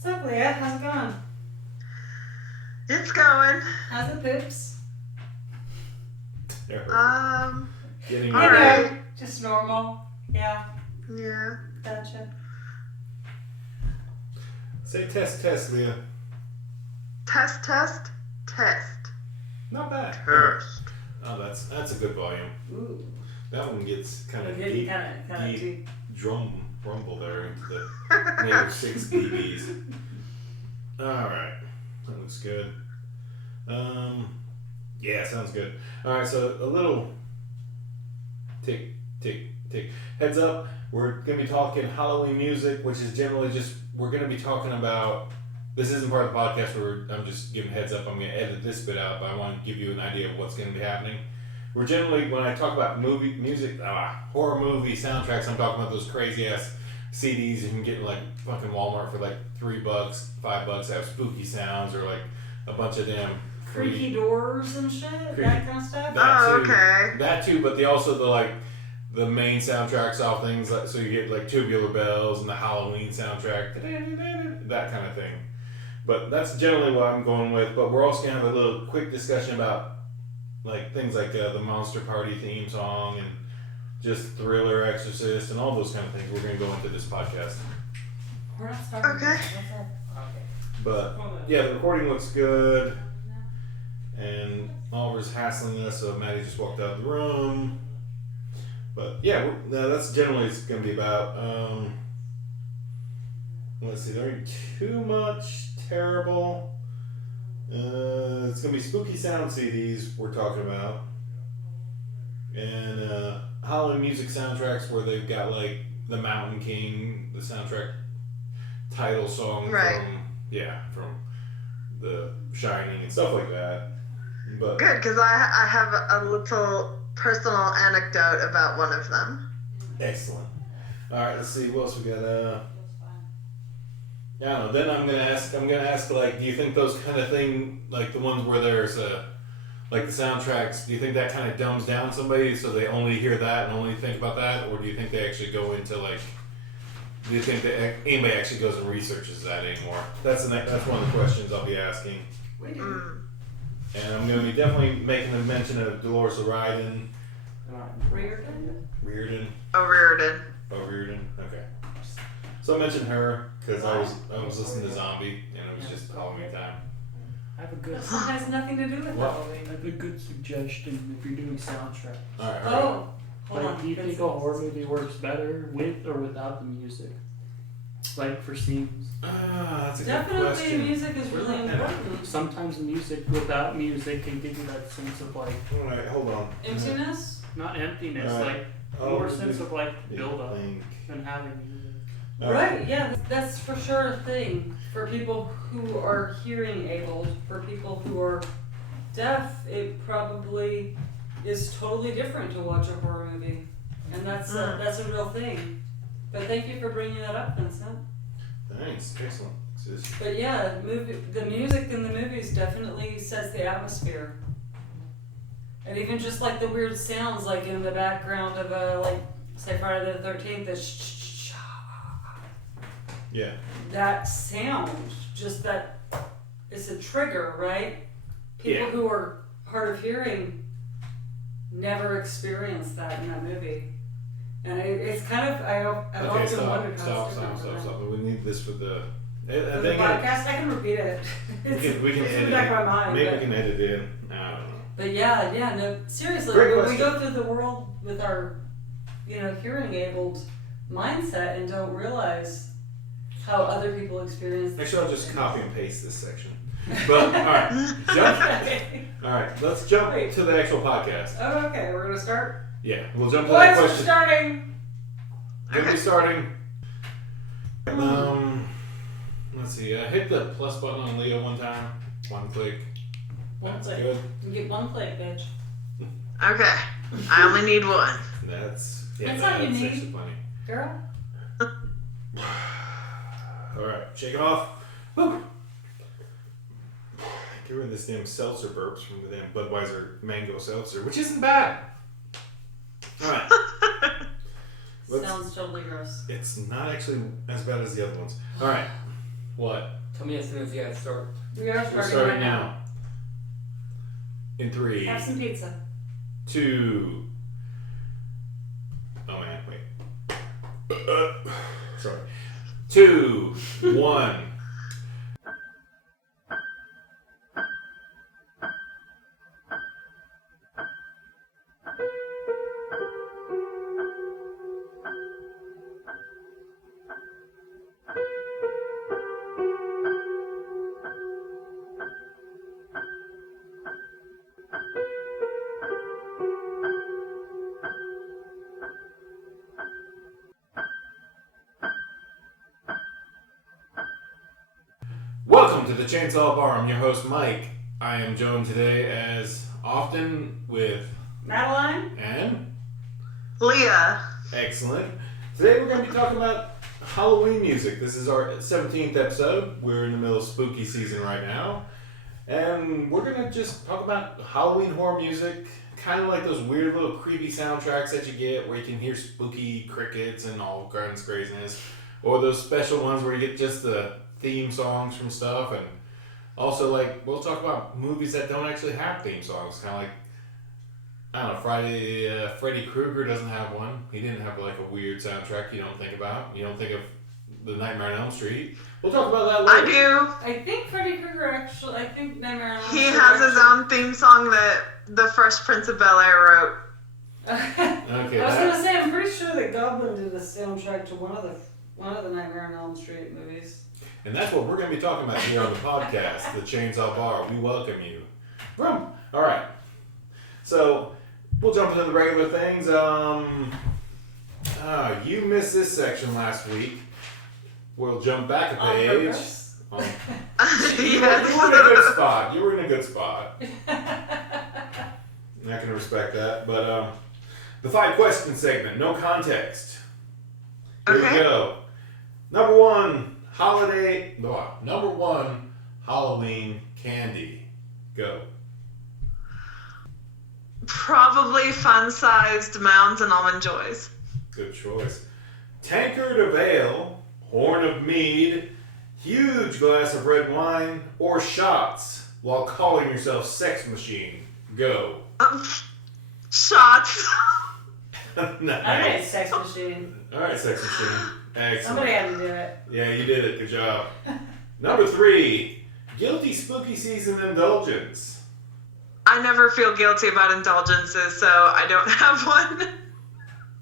What's up, Leah? How's it going? It's going. How's the poops? Getting alright. Just normal. Yeah. Yeah. Gotcha. Say test, Leah. Test. Not bad. Test. Oh, that's a good volume. Ooh. That one gets kind of Getting deep, kind of deep. rumble there into the native 6 dBs. All right, that looks good. Yeah, sounds good. All right, so a little tick. Heads up, we're gonna be talking Halloween music, which is generally just we're gonna be talking about. This isn't part of the podcast where I'm just giving heads up. I'm gonna edit this bit out, but I want to give you an idea of what's gonna be happening. We're generally, when I talk about horror movie soundtracks, I'm talking about those crazy ass CDs you can get in like fucking Walmart for like $3, $5, have spooky sounds or like a bunch of them Creaky doors and shit? That kind of stuff? Okay. That too, but they also the main soundtracks off things, like, so you get like Tubular Bells and the Halloween soundtrack, that kind of thing. But that's generally what I'm going with. But we're also gonna have a little quick discussion about like things like the Monster Party theme song and just Thriller, Exorcist, and all those kind of things. We're gonna go into this podcast. We're not starting. Okay. What's that? Okay. But yeah, the recording looks good, and Oliver's hassling us, so Maddy just walked out of the room. But yeah, that's generally what it's gonna be about. Let's see, there ain't too much terrible. It's gonna be spooky sound CDs we're talking about, and Halloween music soundtracks where they've got like the Mountain King, the soundtrack title song from The Shining and stuff like that. But Good, because I have a little personal anecdote about one of them. excellent. All right, let's see what else we got. Yeah, I don't know. Then I'm gonna ask like, do you think those kind of thing, like the ones where there's like the soundtracks, do you think that kind of dumbs down somebody so they only hear that and only think about that, or do you think they actually go into like, do you think that anybody actually goes and researches that anymore? That's one of the questions I'll be asking. We do. And I'm gonna be definitely making a mention of Dolores O'Riordan. Reardon. Oh, Reardon. Okay. So I mentioned her because I was listening to Zombie and it was just Halloween time. I have a good. That has nothing to do with What? Halloween. I have a good suggestion if you're doing soundtrack. All right. Oh, hold Like, on. do you think a horror movie works better with or without the music? Like for scenes. That's a good Definitely, question. music is really important. Sometimes the music without music can give you that sense of like, All right, hold on. Emptiness? not emptiness, Alright. like more sense of like build up Think. than having music. Right, yeah, that's for sure a thing. For people who are hearing abled, for people who are deaf, it probably is totally different to watch a horror movie. And that's a real thing. But thank you for bringing that up, Vincent. Thanks. Excellent. But yeah, the music in the movies definitely sets the atmosphere. And even just like the weird sounds like in the background of like say Friday the 13th, Yeah. that sound, just that, it's a trigger, right? People Yeah. who are hard of hearing never experienced that in that movie. And it's kind of, I've Okay, often wondered how stop. We need this for the. For the podcast, I can repeat it. We can it's in edit the back it. of my mind. Maybe but, we can edit it in. I don't know. but yeah, no, seriously, Great we question. go through the world with our, hearing abled mindset and don't realize how other people experience. Actually, I'll just copy and paste this section. But all right, Okay. all right. Let's jump Wait. to the actual podcast. Oh, okay, we're gonna start. Yeah, we'll jump to that What's question. starting? Gonna be starting. Let's see. Hit the plus button on Leo one time. One click. One That's click. good. You get one click, bitch. Okay. I only need one. That's That's all you need. actually plenty. Girl? All right, shake it off. Woo. Get rid of this damn seltzer burps from the damn Budweiser mango seltzer, which isn't bad. All right. Sounds totally gross. It's not actually as bad as the other ones. All right. What? Tell me as soon as you guys start. We are We're starting starting right now. In 3, Have some pizza. 2. Oh man, wait. Sorry. 2, 1. Welcome to the Chainsaw Bar. I'm your host, Mike. I am joined today, as often, with Madeline? and Leah. excellent. Today we're going to be talking about Halloween music. This is our 17th episode. We're in the middle of spooky season right now. And we're going to just talk about Halloween horror music, kind of like those weird little creepy soundtracks that you get where you can hear spooky crickets and all kinds of craziness. Or those special ones where you get just the theme songs from stuff. And also, like, we'll talk about movies that don't actually have theme songs. Kind of like, I don't know, Freddy Krueger doesn't have one. He didn't have like a weird soundtrack you don't think about. You don't think of the Nightmare on Elm Street. We'll talk about that I later. do. I think Freddy Krueger actually, I think Nightmare on Elm He Street has his actually- own theme song that the Fresh Prince of Bel-Air wrote. Okay, I was that- gonna say, I'm pretty sure that Goblin did a soundtrack to one of the Nightmare on Elm Street movies. And that's what we're going to be talking about here on the podcast, the Chainsaw Bar. We welcome you. Vroom. All right. So we'll jump into the regular things. You missed this section last week. We'll jump back a On page. purpose? You were in a good spot. You were in a good spot. I can respect that. But the 5 question segment, no context. Here we Okay. go. Number one Halloween candy. Go. Probably fun-sized Mounds and Almond Joys. Good choice. Tankard of ale, horn of mead, huge glass of red wine, or shots while calling yourself sex machine. Go. Shots. Nice. Alright, Sex Machine. All right, sex machine. Excellent. Somebody had to do it. Yeah, you did it. Good job. Number 3, guilty spooky season indulgence. I never feel guilty about indulgences, so I don't have one.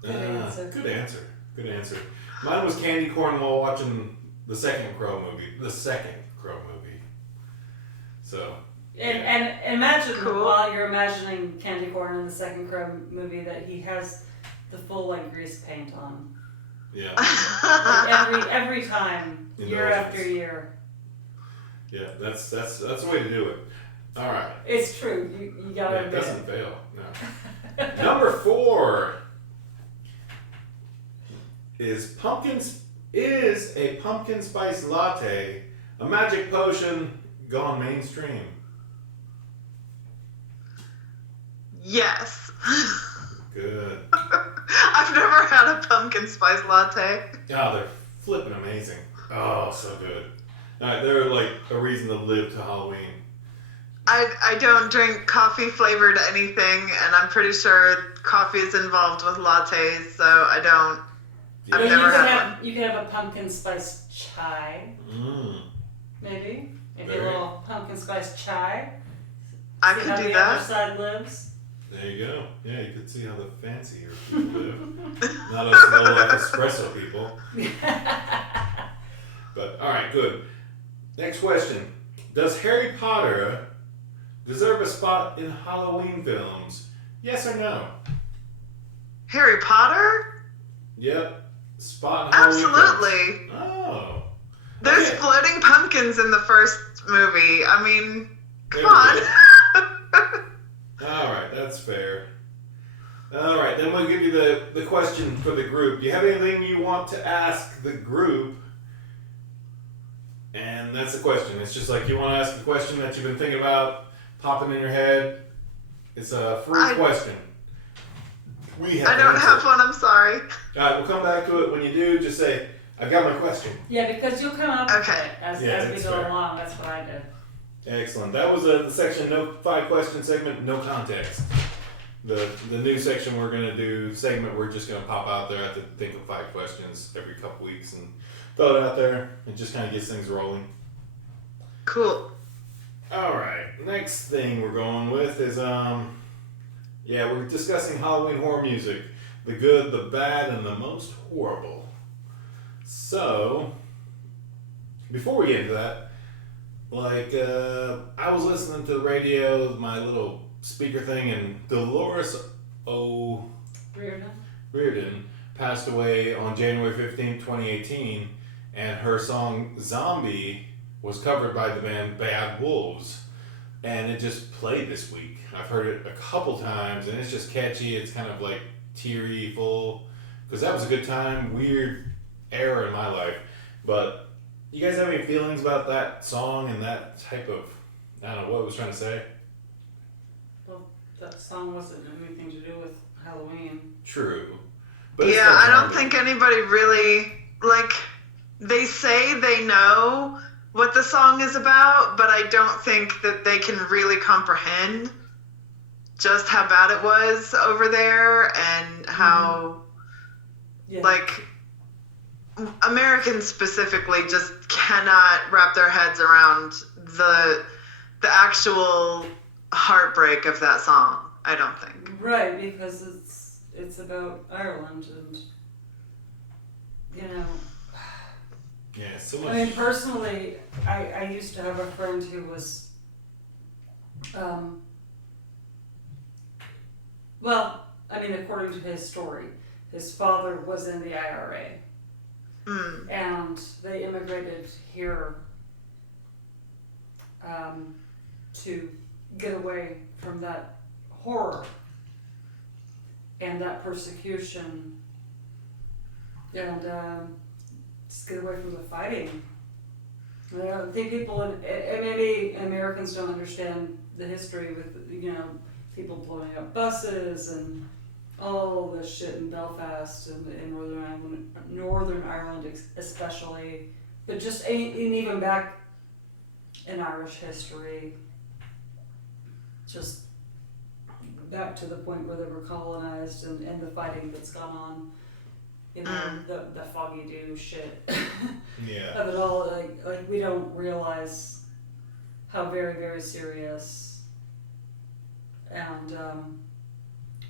Good answer. Good answer. Good answer. Mine was candy corn while watching the second Crow movie. So. And imagine Cool. while you're imagining Candy Corn in the second Crow movie that he has the full like grease paint on. Yeah. Like every time, year Indulgence. after year. Yeah. That's the way to do it. All right. It's true. You Yeah, gotta it admit doesn't fail. No. Number 4 is a pumpkin spice latte a magic potion gone mainstream. Yes. Good. I've never had a pumpkin spice latte. Oh, they're flipping amazing. Oh, so good. All right, they're like a reason to live to Halloween. I don't drink coffee flavored anything, and I'm pretty sure coffee is involved with lattes, so I don't. I've You never could had one. you could have a pumpkin spice chai, Mm. maybe. Maybe Very. a little pumpkin spice chai. I See could how do the that. other side lives. There you go. Yeah, you could see how the fancier people live. Not us low-life espresso people. But, all right, good. Next question. Does Harry Potter deserve a spot in Halloween films? Yes or no? Harry Potter? Yep. Spot in Halloween Absolutely. films. Oh. There's Okay. floating pumpkins in the first movie. I mean, come There we on. go. All right, that's fair. All right, then we'll give you the question for the group. Do you have anything you want to ask the group? And that's the question. It's just like you want to ask a question that you've been thinking about, popping in your head. It's a free question. We have I to don't answer have it. one, I'm sorry. All right, we'll come back to it. When you do, just say, I got my question. Yeah, because you'll come up with Okay. it as we that's go fair. along. That's what I did. Excellent. That was the section, no 5 question segment, no context. The new section we're gonna do segment. We're just gonna pop out there. I have to think of 5 questions every couple weeks and throw it out there. It just kind of gets things rolling. Cool. All right. Next thing we're going with is we're discussing Halloween horror music, the good, the bad, and the most horrible. So before we get into that, I was listening to the radio, my little speaker thing, and Dolores O'Riordan passed away on January 15th, 2018, and her song Zombie was covered by the band Bad Wolves, and it just played this week. I've heard it a couple times, and it's just catchy. It's kind of like teary, full, because that was a good time, weird era in my life. But you guys have any feelings about that song and that type of, I don't know what it was trying to say? Well, that song wasn't anything to do with Halloween. True. But it's Yeah, still I don't zombie. think anybody really, they say they know what the song is about, but I don't think that they can really comprehend just how bad it was over there and how, Yeah. Americans specifically just cannot wrap their heads around the actual heartbreak of that song, I don't think. Right, because it's about Ireland and, Yeah, so much. I mean, personally, I used to have a friend who was, according to his story, his father was in the IRA, and they immigrated here to get away from that horror and that persecution and just get away from the fighting. I don't think people, and maybe Americans don't understand the history with, people blowing up buses and all the shit in Belfast and in Northern Ireland especially, but just even back in Irish history, just back to the point where they were colonized and the fighting that's gone on. The foggy dew shit Yeah. of it all, like we don't realize how very, very serious and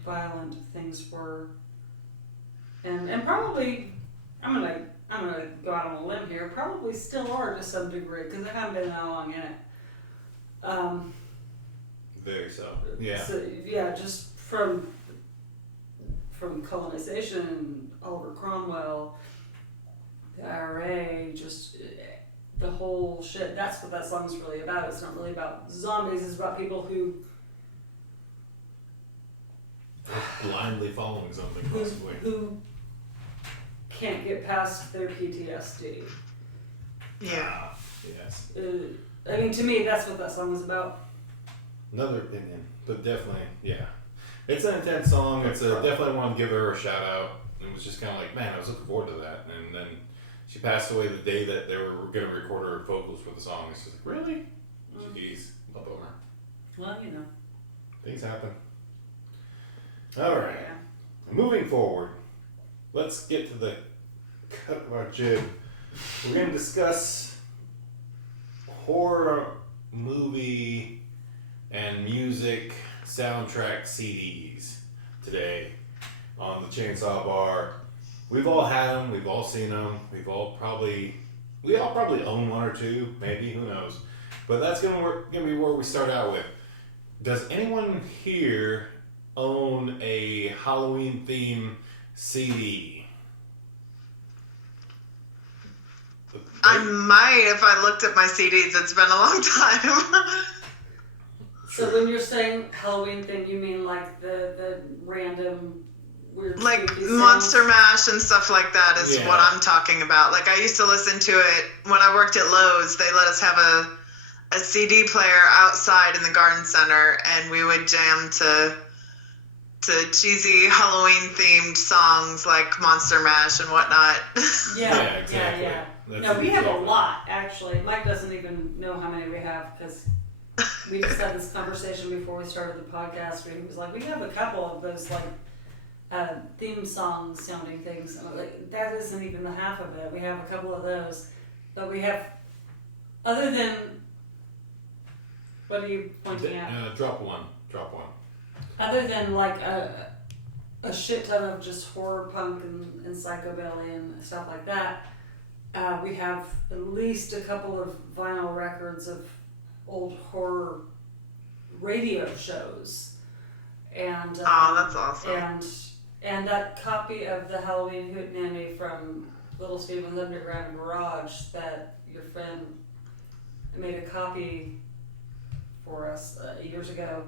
violent things were, and probably I'm gonna go out on a limb here, probably still are to some degree because I haven't been that long in it. Very so. Yeah. So, yeah, just from colonization, Oliver Cromwell, the IRA, just the whole shit. That's what that song's really about. It's not really about zombies. It's about people who Blindly following something, possibly. who can't get past their PTSD. Yeah. Yes. I mean, to me, that's what that song was about. Another opinion, but definitely, yeah. It's an intense song. It's definitely want to give her a shout out. It was just kind of like, man, I was looking forward to that. And then she passed away the day that they were going to record her vocals for the song. It's just like, really? Jeez, a bummer. Well, Things happen. All right. Yeah. Moving forward, let's get to the cut of our jib. We're going to discuss horror movie and music soundtrack CDs today on the Chainsaw Bar. We've all had them. We've all seen them. We all probably own one or two, maybe. Who knows? But that's gonna be where we start out with. Does anyone here own a Halloween theme CD? I might if I looked at my CDs. It's been a long time. So when you're saying Halloween thing, you mean like the random weird Like spooky Monster sounds? Mash and stuff like that is Yeah. what I'm talking about. Like I used to listen to it when I worked at Lowe's. They let us have a CD player outside in the garden center, and we would jam to to cheesy Halloween themed songs like Monster Mash and whatnot. Yeah, exactly. yeah. That's No, we have a exactly. lot, actually. Mike doesn't even know how many we have because we just had this conversation before we started the podcast where he was like, we have a couple of those like theme song sounding things. And I'm like, that isn't even the half of it. We have a couple of those. But we have, other than, what are you pointing at? Drop one. Other than like a shit ton of just horror punk and psychobilly and stuff like that, we have at least a couple of vinyl records of old horror radio shows, and Oh, that's awesome. and that copy of the Halloween Hootenanny from Little Steven's Underground Garage that your friend made a copy for us years ago.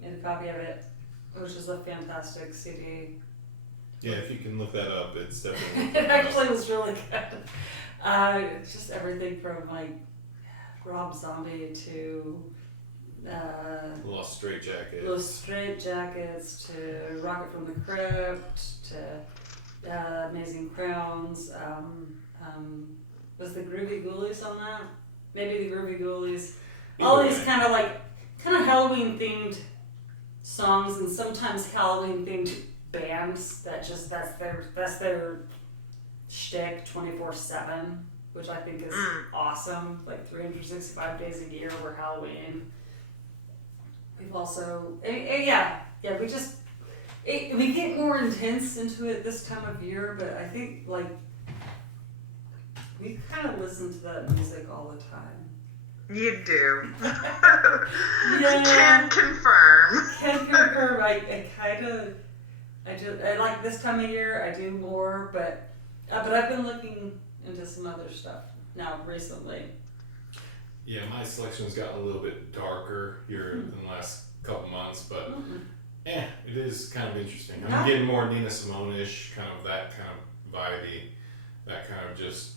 Made a copy of it, which is a fantastic CD. Yeah, if you can look that up, it's definitely. It actually was really good. It's just everything from like Rob Zombie to Lost Straitjackets. Those Straight Jackets to Rocket from the Crypt to Amazing Crowns. Was the Groovy Ghoulies on that? Maybe the Groovy Ghoulies. All these kind of Halloween themed songs, and sometimes Halloween themed bands that just that's their shtick 24/7, which I think is awesome. Like 365 days a year we're Halloween. We've also we get more intense into it this time of year, but I think like we kind of listen to that music all the time. You do. Yeah. Can confirm. Can confirm. I like this time of year. I do more, but I've been looking into some other stuff now recently. Yeah, my selection's gotten a little bit darker here in the last couple months, but it is kind of interesting. I'm getting more Nina Simone-ish, kind of that kind of vibey, that kind of just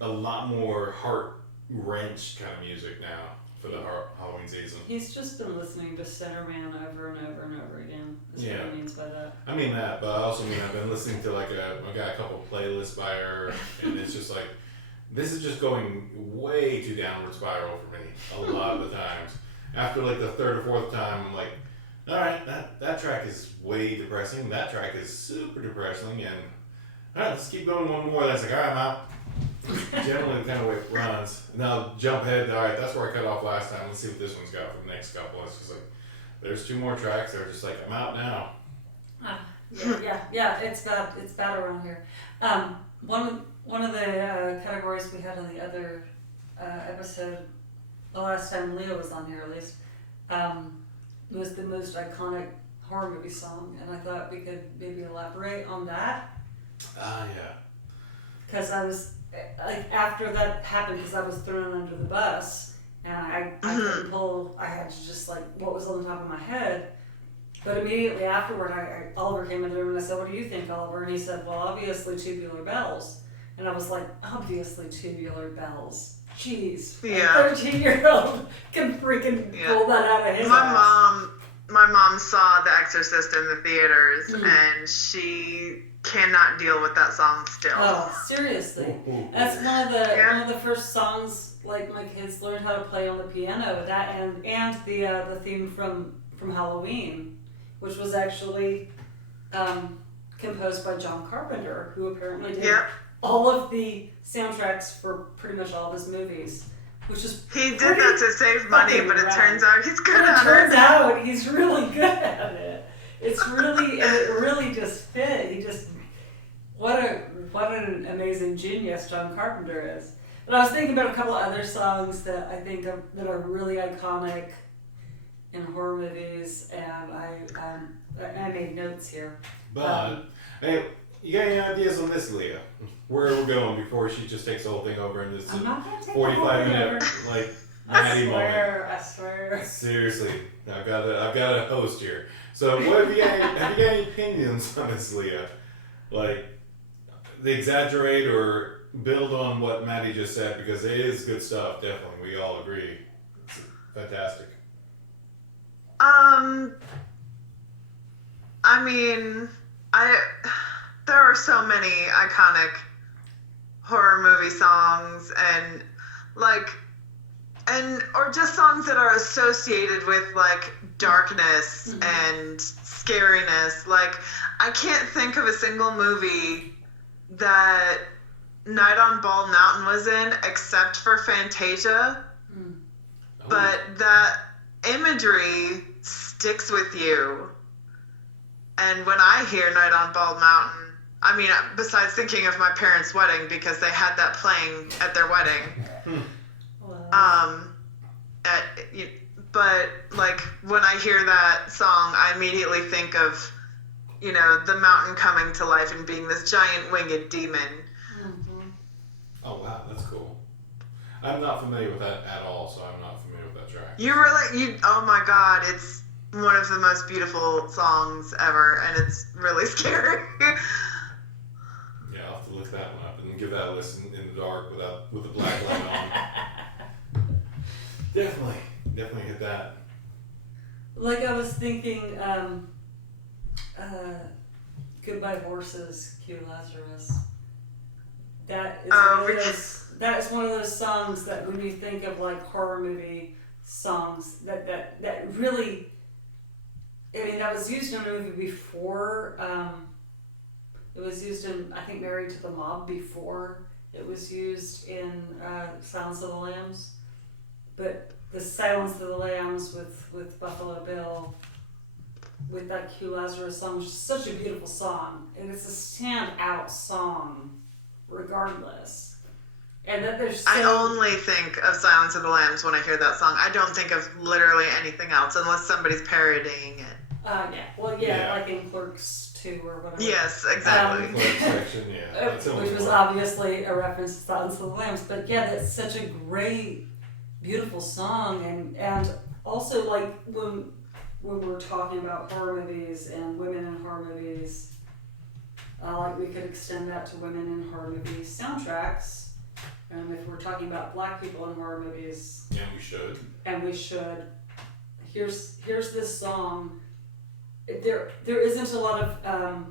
a lot more heart-wrenched kind of music now for the Halloween season. He's just been listening to Centerman over and over and over again. That's what he means by that. I mean that, but I also mean I've been listening to I got a couple playlists by her, and it's just like, this is just going way too downward spiral for me a lot of the times. After like the third or fourth time, I'm like, all right, that track is way depressing. That track is super depressing, and all right, let's keep going one more. That's like, all right, I'm out. Generally, the kind of way it runs. Now jump ahead. All right, that's where I cut off last time. Let's see what this one's got for the next couple. It's just like, there's 2 more tracks. They're just like, I'm out now. Yeah. It's bad around here. One of the categories we had on the other episode, the last time Leo was on here at least, was the most iconic horror movie song, and I thought we could maybe elaborate on that. Yeah. Because I was like, after that happened, because I was thrown under the bus, and I couldn't pull. I had to just like what was on the top of my head. But immediately afterward, Oliver came into the room and I said, "What do you think, Oliver?" And he said, "Well, obviously Tubular Bells." And I was like, "Obviously Tubular Bells. Jeez, Yeah. a 13-year-old can freaking pull that out of his ass." My mom saw The Exorcist in the theaters, and she cannot deal with that song still. Oh, seriously. That's one of the first songs like my kids learned how to play on the piano. That and the theme from Halloween, which was actually composed by John Carpenter, who apparently did all of the soundtracks for pretty much all of his movies. Which is he did that to save money, but it turns out he's good at it. It turns out he's really good at it. It's really, and it really just fit. He just, what an amazing genius John Carpenter is. But I was thinking about a couple of other songs that I think that are really iconic in horror movies, and I made notes here. But hey, you got any ideas on this, Leah? Where we're going before she just takes the whole thing over and this 45-minute like Maddy moment. I swear. Seriously, I've got a host here. So what have you got any opinions on this, Leah? Like, they exaggerate or build on what Maddy just said, because it is good stuff. Definitely, we all agree. It's fantastic. I mean, there are so many iconic horror movie songs and like or just songs that are associated with like darkness and scariness. Like I can't think of a single movie that Night on Bald Mountain was in except for Fantasia. But that imagery sticks with you. And when I hear Night on Bald Mountain, I mean, besides thinking of my parents' wedding because they had that playing at their wedding. But like when I hear that song, I immediately think of, you know, the mountain coming to life and being this giant winged demon. Oh wow, that's cool. I'm not familiar with that at all, so I'm not familiar with that track. Oh my God, it's one of the most beautiful songs ever, and it's really scary. Yeah, I'll have to look that one up and give that a listen in the dark with the black light on. Definitely hit that. Like I was thinking, Goodbye Horses, Q Lazarus. That is one of those songs that when you think of like horror movie songs that really, I mean, that was used in a movie before. It was used in, I think, Married to the Mob before it was used in Silence of the Lambs. But the Silence of the Lambs with Buffalo Bill, with that Q Lazarus song, which is such a beautiful song. And it's a standout song, regardless. And that there's I only think of Silence of the Lambs when I hear that song. I don't think of literally anything else unless somebody's parodying it. Like in Clerks 2 or whatever. Yes, exactly. Which was obviously a reference to Silence of the Lambs. But yeah, that's such a great, beautiful song. And also, like, when we're talking about horror movies and women in horror movies, like we could extend that to women in horror movie soundtracks. And if we're talking about black people in horror movies, and we should. Here's this song. There isn't a lot of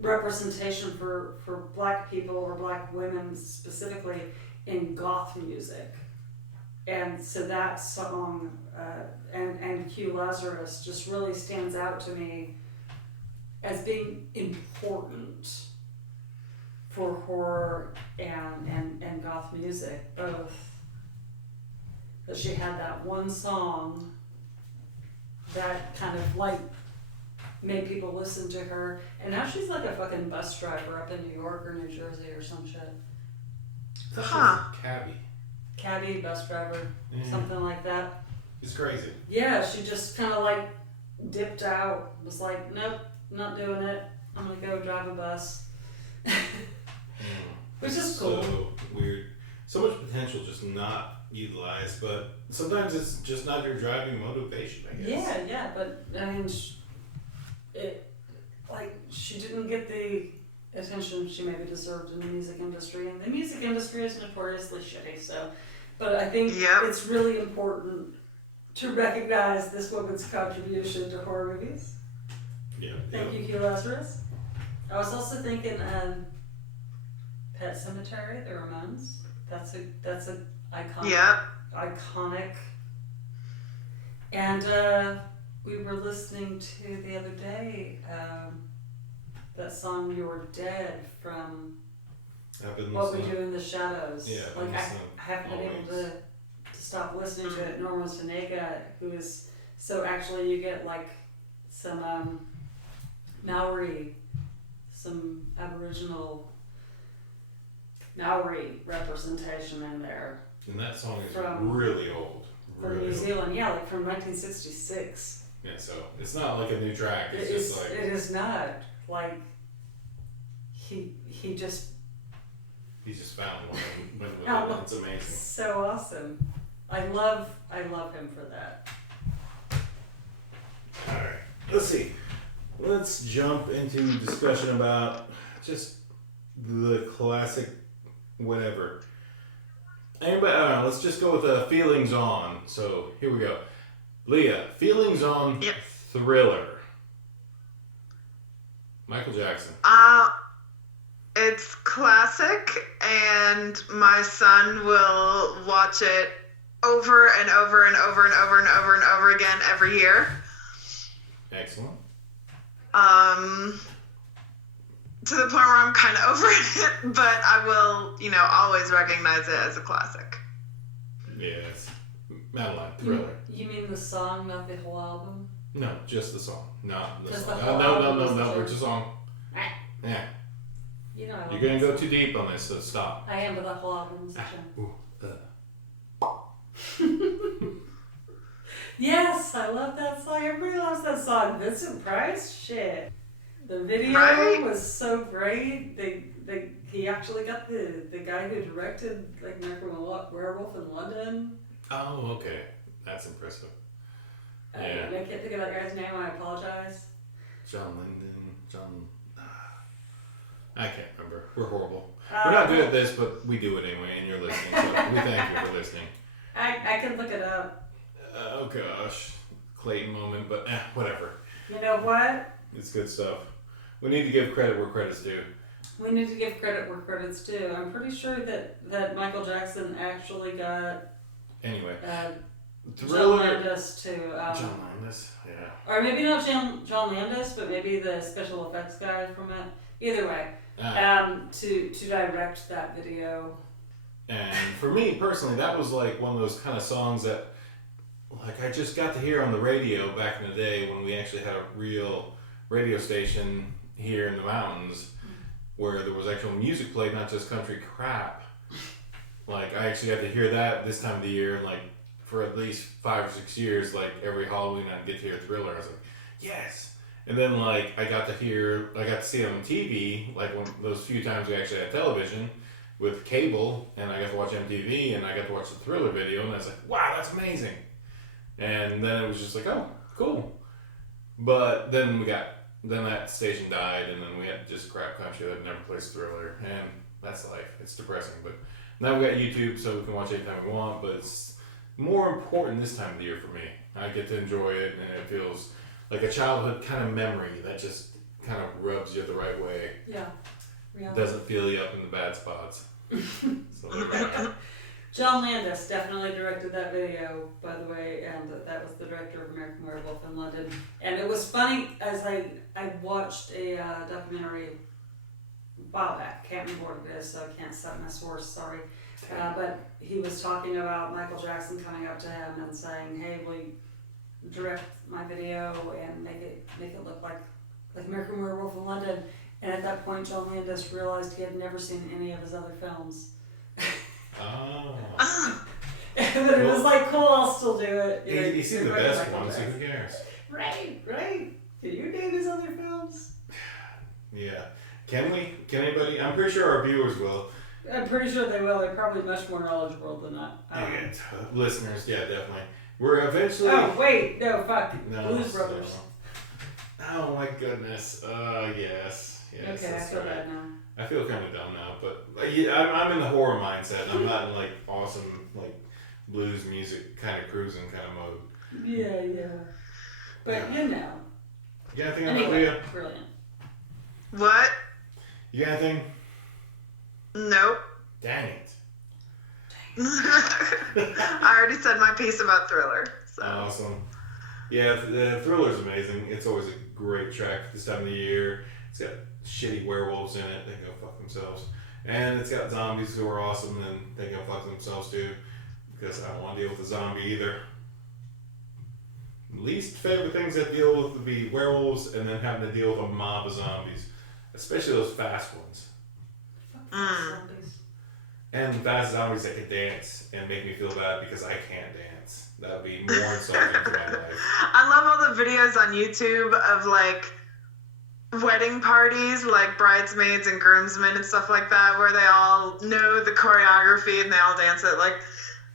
representation for black people or black women specifically in goth music, and so that song and Q Lazarus just really stands out to me as being important for horror and goth music both. That she had that one song that kind of like made people listen to her, and now she's like a fucking bus driver up in New York or New Jersey or some shit. Cabbie, bus driver, something like that. It's crazy. Yeah, she just kind of like dipped out, was like, nope, not doing it. I'm gonna go drive a bus. Which is cool. So weird. So much potential just not utilized, but sometimes it's just not your driving motivation, I guess. Yeah, but I mean, she didn't get the attention she maybe deserved in the music industry, and the music industry is notoriously shitty. So, but I think it's really important to recognize this woman's contribution to horror movies. Yeah. Thank you, Q Lazarus. I was also thinking Pet Sematary, the Ramones. That's a iconic. And we were listening to the other day that song "You're Dead" from What We Do in the Shadows. Yeah, like I haven't been able to stop listening to it. Norma Senega, who is so actually you get like some Maori, some Aboriginal Maori representation in there. And that song is really old. From New Zealand, like from 1966. Yeah, so it's not like a new track. It is not like he just found one. It's amazing. So awesome. I love him for that. All right, let's see. Let's jump into discussion about just the classic whatever. Anybody? I don't know. Let's just go with Feelings On. So here we go. Leah, Feelings On, Yep. Thriller. Michael Jackson. It's classic, and my son will watch it over and over and over and over and over and over again every year. Excellent. To the point where I'm kind of over it, but I will, always recognize it as a classic. Yes. Madeline, Thriller. You mean the song, not the whole album? No, just the song. Not the Just song. the whole No, album just the song. Yeah. You know I love You're going that to go song. too deep on this, so stop. I am, but that whole album is a gem. Yes, I love that song. Everybody loves that song. Vincent Price, shit. The video was so great. He actually got the guy who directed like American Werewolf in London. Oh, okay. That's impressive. Yeah. I can't think of that guy's name. I apologize. John Lyndon. I can't remember. We're horrible. We're not good at this, but we do it anyway, and you're listening. So we thank you for listening. I can look it up. Oh gosh, Clayton moment, but whatever. You know what? It's good stuff. We need to give credit where credit's due. We need to give credit where credit's due. I'm pretty sure that Michael Jackson actually got Anyway, John Thriller. Landis to John Landis, yeah. or maybe not John Landis, but maybe the special effects guy from it. Either way, to direct that video. And for me personally, that was like one of those kind of songs that, like, I just got to hear on the radio back in the day when we actually had a real radio station here in the mountains where there was actual music played, not just country crap. Like, I actually got to hear that this time of the year, like, for at least 5 or 6 years, like, every Halloween I'd get to hear Thriller. I was like, yes! And then, like, I got to see it on TV, like, when those few times we actually had television with cable, and I got to watch MTV, and I got to watch the Thriller video, and I was like, wow, that's amazing! And then it was just like, oh, cool. But then that station died, and then we had just crap country that never plays Thriller, and that's life. It's depressing, but now we got YouTube, so we can watch anytime we want, but it's more important this time of the year for me. I get to enjoy it, and it feels like a childhood kind of memory that just kind of rubs you the right way. Yeah. Doesn't feel you up in the bad spots. So John Landis definitely directed that video, by the way, and that was the director of American Werewolf in London. And it was funny as I watched a documentary a while back. Can't remember what it is, so I can't cite my source. Sorry, but he was talking about Michael Jackson coming up to him and saying, "Hey, will you direct my video and make it look like American Werewolf in London?" And at that point, John Landis realized he had never seen any of his other films. Oh. But it was like, cool, I'll still do it. He's seen the best ones, so who cares? Right. Can you name his other films? Yeah. Can we? Can anybody? I'm pretty sure our viewers will. I'm pretty sure they will. They're probably much more knowledgeable than that. Listeners, yeah, definitely. We're eventually... Oh, wait. No, fuck. No, Blues Brothers. Oh, my goodness. Yes. Okay, I feel bad now. I feel kind of dumb now, but I'm in the horror mindset. And I'm not in like awesome like blues music kind of cruising kind of mode. Yeah. But you know. You got anything Anyway, on brilliant. What? You got anything? Nope. Dang it. I already said my piece about Thriller. So. Awesome. Yeah, the Thriller's amazing. It's always a great track this time of the year. It's got shitty werewolves in it. They go fuck themselves. And it's got zombies who are awesome and they go fuck themselves too. Because I don't want to deal with a zombie either. Least favorite things I deal with would be werewolves and then having to deal with a mob of zombies. Especially those fast ones. Fuck zombies. And fast zombies that can dance and make me feel bad because I can't dance. That would be more insulting to my life. I love all the videos on YouTube of like wedding parties, like bridesmaids and groomsmen and stuff like that, where they all know the choreography and they all dance it. Like,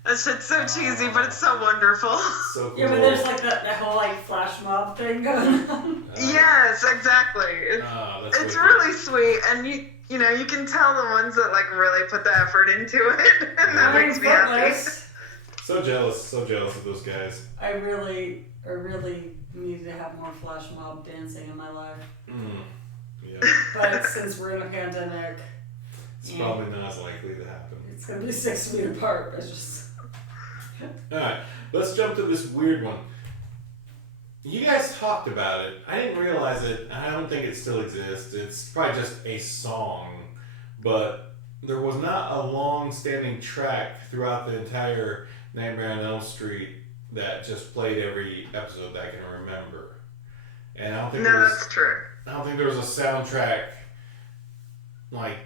that shit's so cheesy, but it's so wonderful. So cool. Yeah, but there's like that whole like flash mob thing going on. Yes, exactly. It's really sweet, and you know you can tell the ones that like really put the effort into it, and that makes me happy. So jealous of those guys. I really need to have more flash mob dancing in my life. Yeah. But since we're in a pandemic, It's probably not as likely to happen. it's gonna be 6 feet apart. It's just. Alright, let's jump to this weird one. You guys talked about it. I didn't realize it. I don't think it still exists. It's probably just a song. But there was not a long-standing track throughout the entire Nightmare on Elm Street that just played every episode that I can remember. And I don't think that's true. I don't think there was a soundtrack like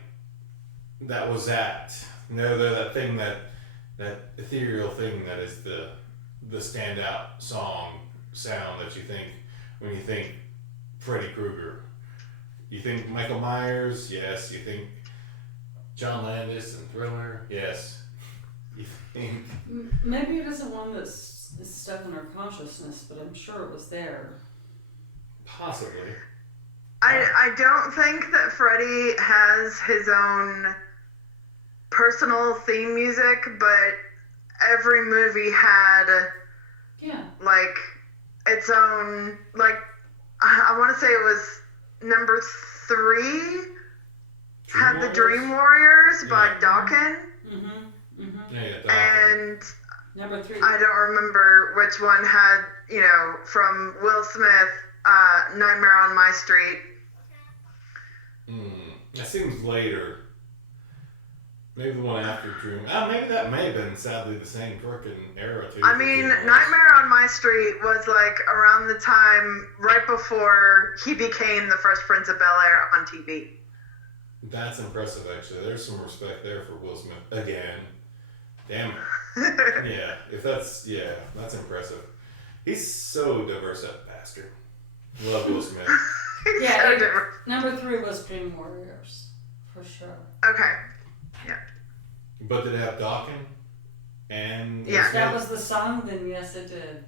that was that. No, that thing that ethereal thing that is the standout sound that you think when you think Freddy Krueger. You think Michael Myers, yes. You think John Landis and Thriller, yes. You think Maybe it isn't one that's stuck in our consciousness, but I'm sure it was there. possibly. I don't think that Freddy has his own personal theme music, but every movie had Yeah. like its own, like I want to say it was number 3 had the Dream Warriors by Dawkins, and Number 3. I don't remember which one had, from Will Smith, Nightmare on My Street. That seems later. Maybe the one after Dream. Maybe that may have been sadly the same frickin' era too. I mean, Nightmare on My Street was like around the time right before he became the Fresh Prince of Bel-Air on TV. That's impressive, actually. There's some respect there for Will Smith again. Damn it. Yeah, that's impressive. He's so diverse, that bastard. Love Will Smith. Yeah, So different. number 3 was Dream Warriors, for sure. Okay. But did it have Dawkins? And Yeah. If that was the song, then yes, it did.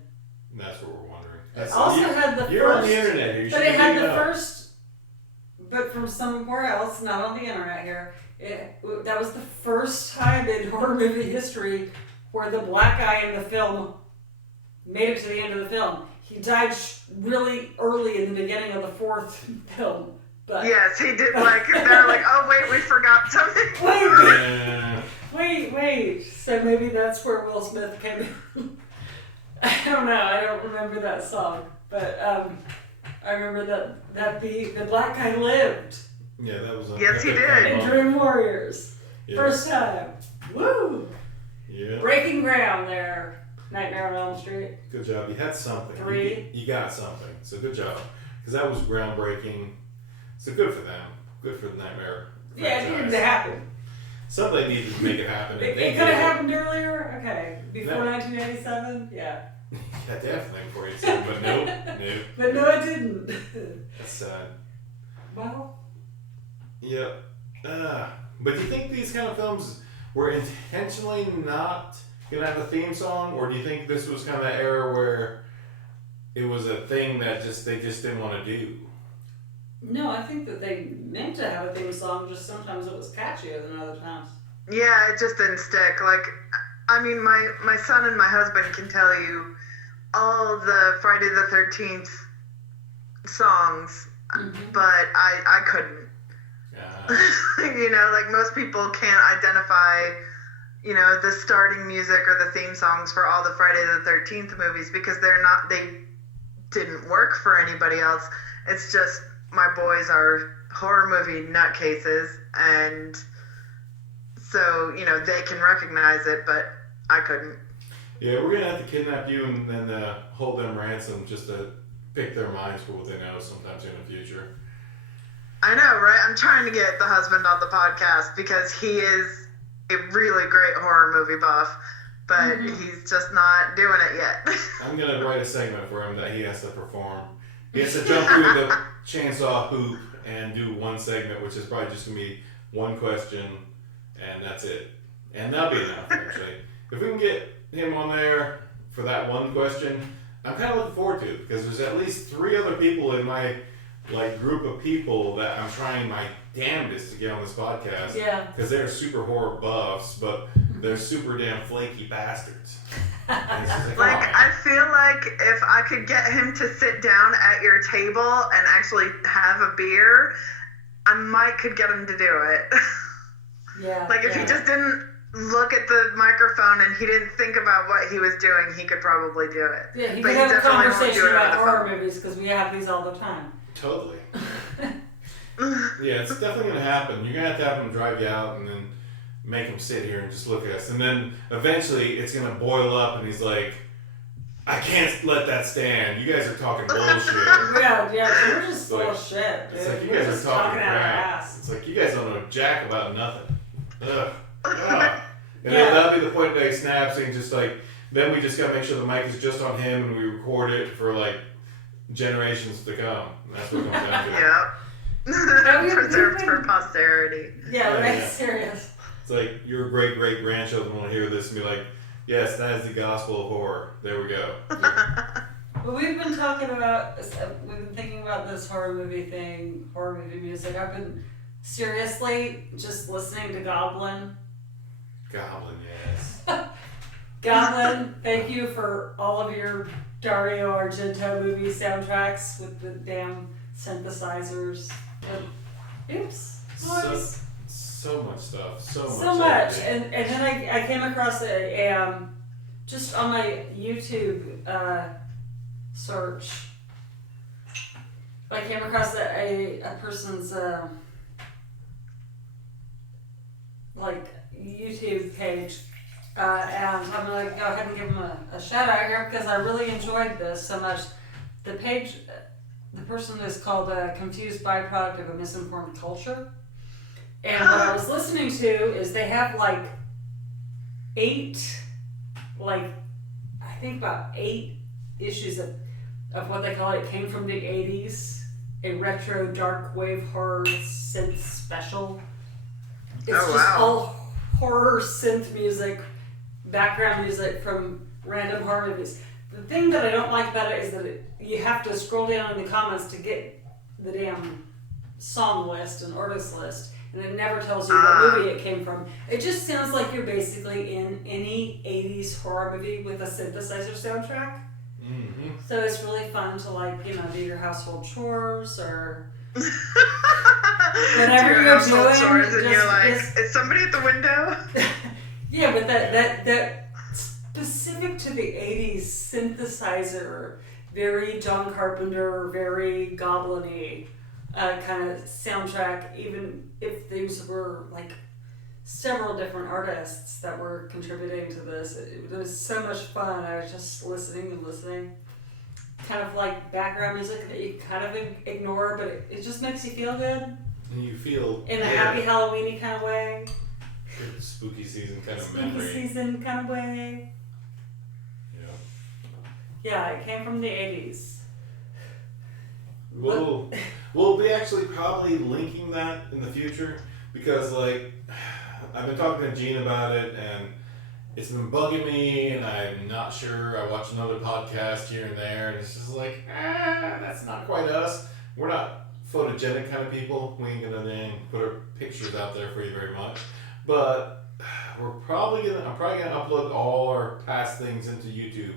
That's what we're wondering. It also had the You're first. on the internet here. You But should it had be the know. first. But from somewhere else, not on the internet here. That was the first time in horror movie history where the black guy in the film made it to the end of the film. He died really early in the beginning of the 4th film. But Yes, he did. Like they're like, oh wait, we forgot something. Wait. So maybe that's where Will Smith came in. I don't know. I don't remember that song, but I remember that the black guy lived Yeah, that was. Yes, he did. in Dream Warriors. Yeah. First time. Woo! Yeah. Breaking ground there. Nightmare on Elm Street. Good job. You had something. 3. You got something. So good job. Because that was groundbreaking. So good for them. Good for the Nightmare. Yeah, it franchise. needed to happen. Somebody needed to make it happen. It could have happened earlier. Okay, before No. 1987. Yeah, Yeah, definitely before you said, but nope. but no, it didn't. That's sad. Well, Yep. But do you think these kind of films were intentionally not gonna have a theme song, or do you think this was kind of that era where it was a thing that they just didn't want to do? no, I think that they meant to have a theme song. Just sometimes it was catchier than other times. Yeah, it just didn't stick. Like, I mean, my son and my husband can tell you all the Friday the 13th songs, but I couldn't. Like most people can't identify, the starting music or the theme songs for all the Friday the 13th movies because they didn't work for anybody else. It's just my boys are horror movie nutcases, and so, they can recognize it, but I couldn't. Yeah, we're gonna have to kidnap you and then hold them ransom just to pick their minds for what they know sometime in the future. I know, right? I'm trying to get the husband on the podcast because he is a really great horror movie buff, but he's just not doing it yet. I'm gonna write a segment for him that he has to perform. He has to jump through the chainsaw hoop and do one segment, which is probably just gonna be one question, and that's it. And that'll be enough, actually. If we can get him on there for that one question, I'm kind of looking forward to it because there's at least 3 other people in my group of people that I'm trying my damnedest to get on this podcast. Yeah. Because they're super horror buffs, but they're super damn flaky bastards. And it's just Like, oh. I feel like if I could get him to sit down at your table and actually have a beer, I might could get him to do it. Yeah. Like, if yeah. he just didn't look at the microphone and he didn't think about what he was doing, he could probably do it. Yeah, he But could he have a definitely won't conversation do it over about the horror phone. movies because we have these all the time. Totally. Yeah, it's definitely gonna happen. You're gonna have him drive you out and then make him sit here and just look at us, and then eventually it's gonna boil up, and he's like, "I can't let that stand. You guys are talking bullshit." Yeah, we're just full Like, of shit, dude. It's like you We're guys just are talking talking out our crap. ass. It's like you guys don't know jack about nothing. Ugh. Ugh. And Yeah. that'll be the point that he snaps, and just like then we just gotta make sure the mic is just on him, and we record it for like generations to come. And that's what it comes down to. Yeah. Preserved for posterity. Yeah, right, Yeah. serious. It's like your great great grandchildren will hear this and be like, "Yes, that is the gospel of horror." There we go. But we've been talking about, we've been thinking about this horror movie thing, horror movie music. I've been seriously just listening to Goblin. Goblin, yes. Goblin, thank you for all of your Dario Argento movie soundtracks with the damn synthesizers. Oops. Noise. So much stuff. So much. And then I came across a just on my YouTube search, I came across a person's like YouTube page, and I'm gonna go ahead and give him a shout out here because I really enjoyed this so much. The page, the person is called Confused Byproduct of a Misinformed Culture. And what I was listening to is they have like I think about 8 issues of what they call it came from the 80s, a retro dark wave horror synth special. It's just all horror synth music, background music from random horror movies. The thing that I don't like about it is that you have to scroll down in the comments to get the damn song list and artist list. And it never tells you what movie it came from. It just sounds like you're basically in any 80s horror movie with a synthesizer soundtrack. Mm-hmm. So it's really fun to do your household chores or whatever you're doing. Chores and you're like, is somebody at the window? Yeah, but that specific to the 80s synthesizer, very John Carpenter, very goblin-y kind of soundtrack, even if these were like several different artists that were contributing to this. It was so much fun. I was just listening, kind of like background music that you kind of ignore, but it just makes you feel good. And you feel in a happy Halloween-y kind of way. Good spooky season kind of Spooky memory. season kind of way. Yeah. Yeah, it came from the 80s. We'll be actually probably linking that in the future because I've been talking to Gene about it and it's been bugging me and I'm not sure. I watch another podcast here and there and it's just like, that's not quite us. We're not photogenic kind of people. We ain't gonna then put our pictures out there for you very much. But I'm probably gonna upload all our past things into YouTube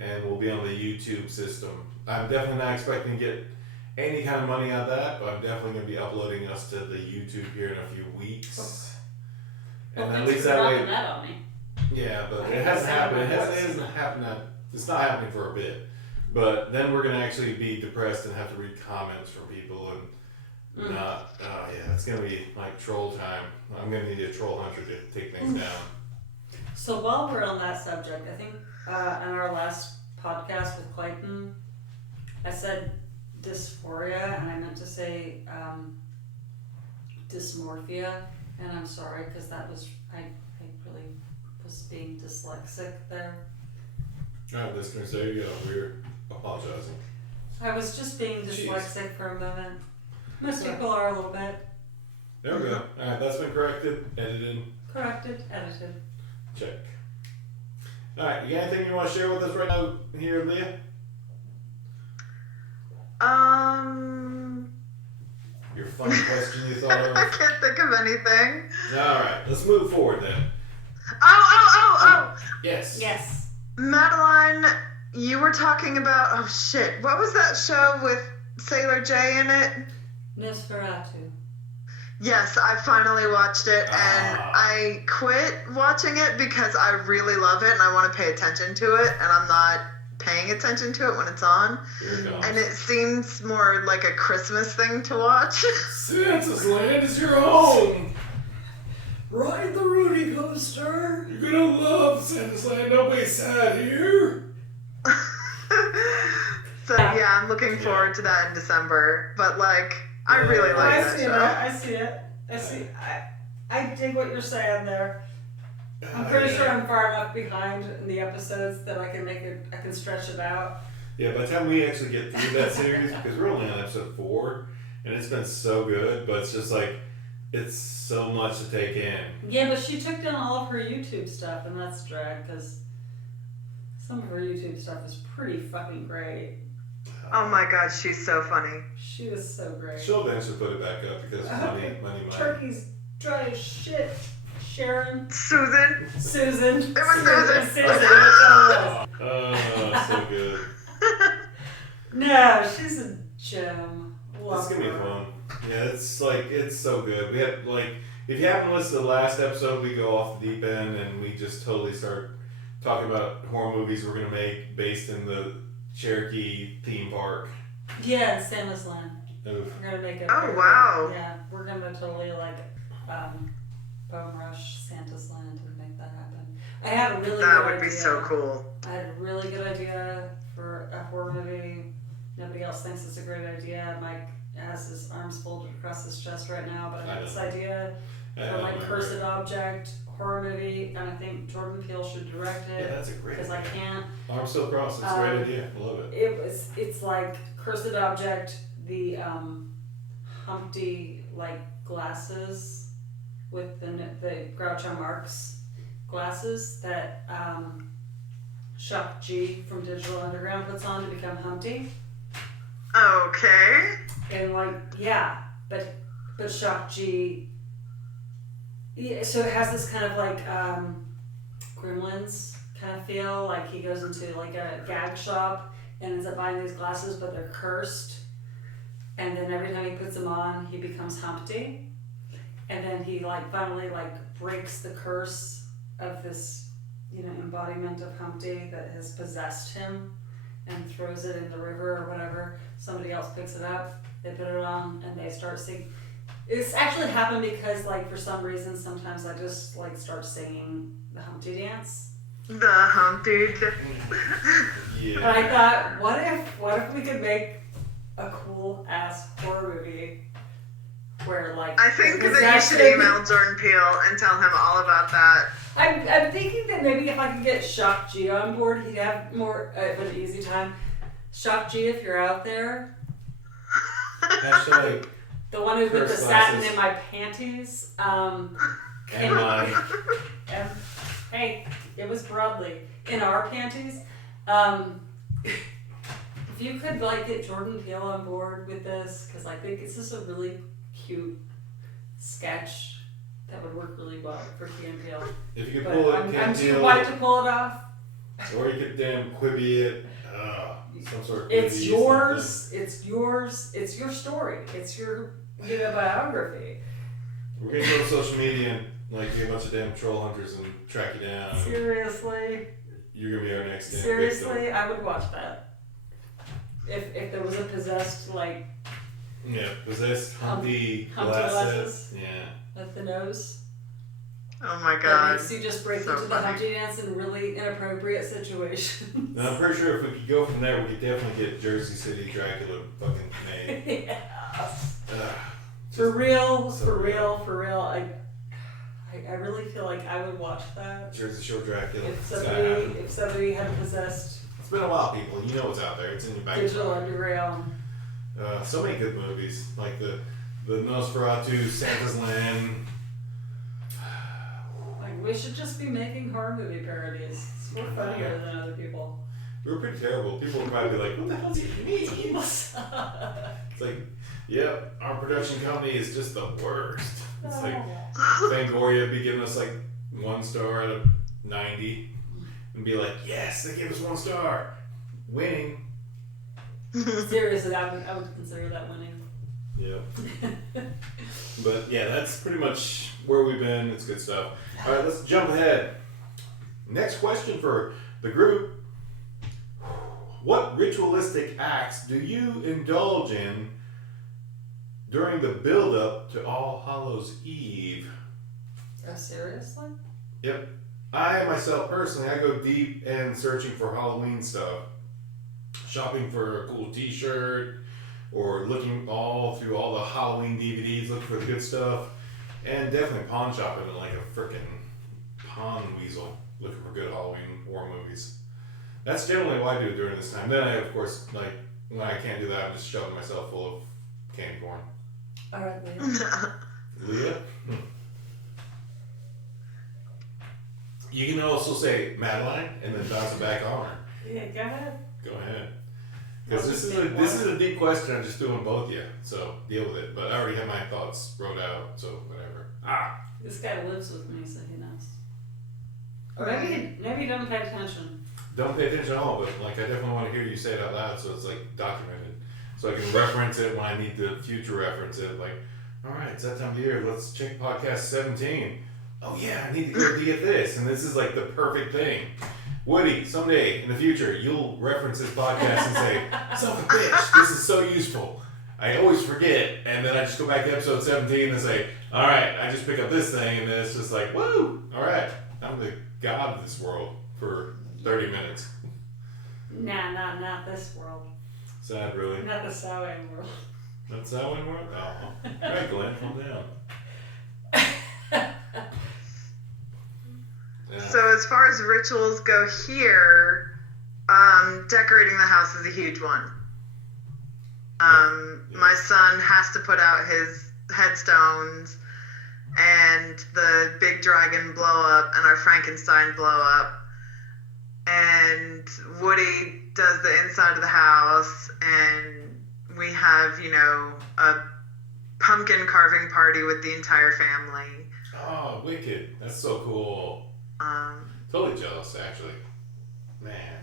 and we'll be on the YouTube system. I'm definitely not expecting to get any kind of money out of that, but I'm definitely going to be uploading us to the YouTube here in a few weeks. And at least that way. That on me. Yeah, but it hasn't happened. It's not happening for a bit. But then we're going to actually be depressed and have to read comments from people and not. Oh yeah, it's going to be like troll time. I'm going to need a troll hunter to take things down. So while we're on that subject, I think in our last podcast with Clayton, I said dysphoria, and I meant to say dysmorphia, and I'm sorry because that was I really was being dyslexic there. Alright, listeners, there you go. We're apologizing. I was just being dyslexic for a moment. Most people are a little bit. There we go. Alright, that's been corrected, edited. Corrected, edited. Check. Alright, you got anything you want to share with us right now here, Leah? Your fun question you thought of? I can't think of anything. Alright, let's move forward then. Oh! Yes. Yes. Madeline, you were talking about, oh shit, what was that show with Sailor J in it? Nosferatu. Yes, I finally watched it, and I quit watching it because I really love it and I want to pay attention to it, and I'm not paying attention to it when it's on. Here it comes. And it seems more like a Christmas thing to watch. Santa's land is your home. Ride the roller coaster. You're gonna love Santa's land. Nobody's sad here. So yeah, I'm looking forward to that in December. But like, I really like I that see show. it. I see. I dig what you're saying there. I'm pretty sure I'm far enough behind in the episodes that I can I can stretch it out. Yeah, by the time we actually get through that series, because we're only on episode 4, and it's been so good, but it's just like, it's so much to take in. Yeah, but she took down all of her YouTube stuff, and that's drag, because some of her YouTube stuff is pretty fucking great. Oh my god, she's so funny. She was so great. She'll eventually put it back up because money. Turkey's dry as shit. Sharon. Susan. Susan. It was Susan. Oh, so good. No, she's a gem. Love It's gonna be her. fun. Yeah, it's so good. We had if you haven't listened to the last episode, we go off the deep end and we just totally start talking about horror movies we're gonna make based in the Cherokee theme park. Yeah, Santa's Land. Oof. We're gonna make it. Oh, wow. Yeah, we're gonna totally bone rush Santa's Land and make that happen. I had a really good That would idea. be so cool. I had a really good idea for a horror movie. Nobody else thinks it's a great idea. Mike has his arms folded across his chest right now, but I had this idea for like Cursed Object horror movie, and I think Jordan Peele should direct Yeah, it that's a great because I can't. Arms still crossed. It's a great idea. I love it. It's like Cursed Object, the Humpty like glasses with the Groucho Marx glasses that Chuck G from Digital Underground puts on to become Humpty. Okay. And like, yeah, but Shock G, yeah, so it has this kind of like Gremlins kind of feel, like he goes into like a gag shop and ends up buying these glasses, but they're cursed, and then every time he puts them on, he becomes Humpty, and then he like finally like breaks the curse of this, you know, embodiment of Humpty that has possessed him, and throws it in the river or whatever. Somebody else picks it up, they put it on, and they start singing. It's actually happened because, like, for some reason, sometimes I just, like, start singing the Humpty dance. The Humpty. Yeah. And I thought, what if we could make a cool-ass horror movie where, like... I think the that you should possession- email Jordan Peele and tell him all about that. I'm thinking that maybe if I could get Shock G on board, he'd have more of an easy time. Shock G, if you're out there, Hashtag the one who put the Curse satin glasses. in my panties. and mine. Hey, it was broadly in our panties. If you could like get Jordan Peele on board with this, because I think it's just a really cute sketch that would work really well for Key and Peele. If you could But pull it, I'm too white to pull it off. or you could damn Quibi it. Some sort of Quibi. It's yours. It's yours. It's your story. It's your biography. We're gonna go to social media and like be a bunch of damn troll hunters and track you down. Seriously. You're gonna be our next damn Seriously, victim. I would watch that. If there was a possessed like Yeah, possessed Humpty Humpty glasses. glasses. Yeah. at the nose. Oh my That god. makes you just break So into the funny. Humpty dance in really inappropriate situations. Now I'm pretty sure if we could go from there, we could definitely get Jersey City Dracula fucking made. Yeah. Ugh, For real, so for real, for real. I really feel like I would watch that. Jersey Shore Dracula. If It's gotta happen. somebody had possessed It's been a while, people. You know what's out there. It's in your back. Digital Underground. So many good movies, like the Nosferatu, Santa's Land. Like, we should just be making horror movie parodies. We're funnier than other people. We were pretty terrible. People would probably be like, "What the hell's he mean?" What's up? It's like, yep, our production company is just the worst. It's like Oh. Fangoria would be giving us like 1 star out of 90. and be like, yes, they gave us 1 star. Winning. Seriously, I would consider that winning. Yeah. But yeah, that's pretty much where we've been. It's good stuff. All right, let's jump ahead. Next question for the group. What ritualistic acts do you indulge in during the build-up to All Hallows Eve? Seriously? Yep. I myself personally, I go deep in searching for Halloween stuff. Shopping for a cool t-shirt, or looking all through all the Halloween DVDs, looking for the good stuff. And definitely pawn shopping like a freaking pawn weasel, looking for good Halloween horror movies. That's generally what I do during this time. Then I, of course, like, when I can't do that, I'm just shoving myself full of candy corn. Alright, Leah. Leah? You can also say Madeline and then bounce it back on her. Yeah, go ahead. Go ahead. Because this is a deep question. I'm just doing both of you, so deal with it. But I already have my thoughts wrote out, so whatever. This guy lives with me, so he knows. Or maybe he doesn't pay attention. Don't pay attention at all, but like I definitely want to hear you say it out loud, so it's like documented, so I can reference it when I need to future reference it. Like, all right, it's that time of year. Let's check podcast 17. Oh yeah, I need to go get this, and this is like the perfect thing. Woody, someday in the future, you'll reference this podcast and say, "Son of a bitch, this is so useful." I always forget, and then I just go back to episode 17 and say, "All right, I just pick up this thing," and then it's just like, "Woo! All right, I'm the god of this world for 30 minutes." Nah, not this world. Sad, really. Not the Samhain world. Not Samhain world? Oh. All right, Glenn, calm down. Yeah. So as far as rituals go here, decorating the house is a huge one. My son has to put out his headstones and the big dragon blow up and our Frankenstein blow up. And Woody does the inside of the house, and we have, a pumpkin carving party with the entire family. Oh, wicked. That's so cool. Totally jealous, actually. Man.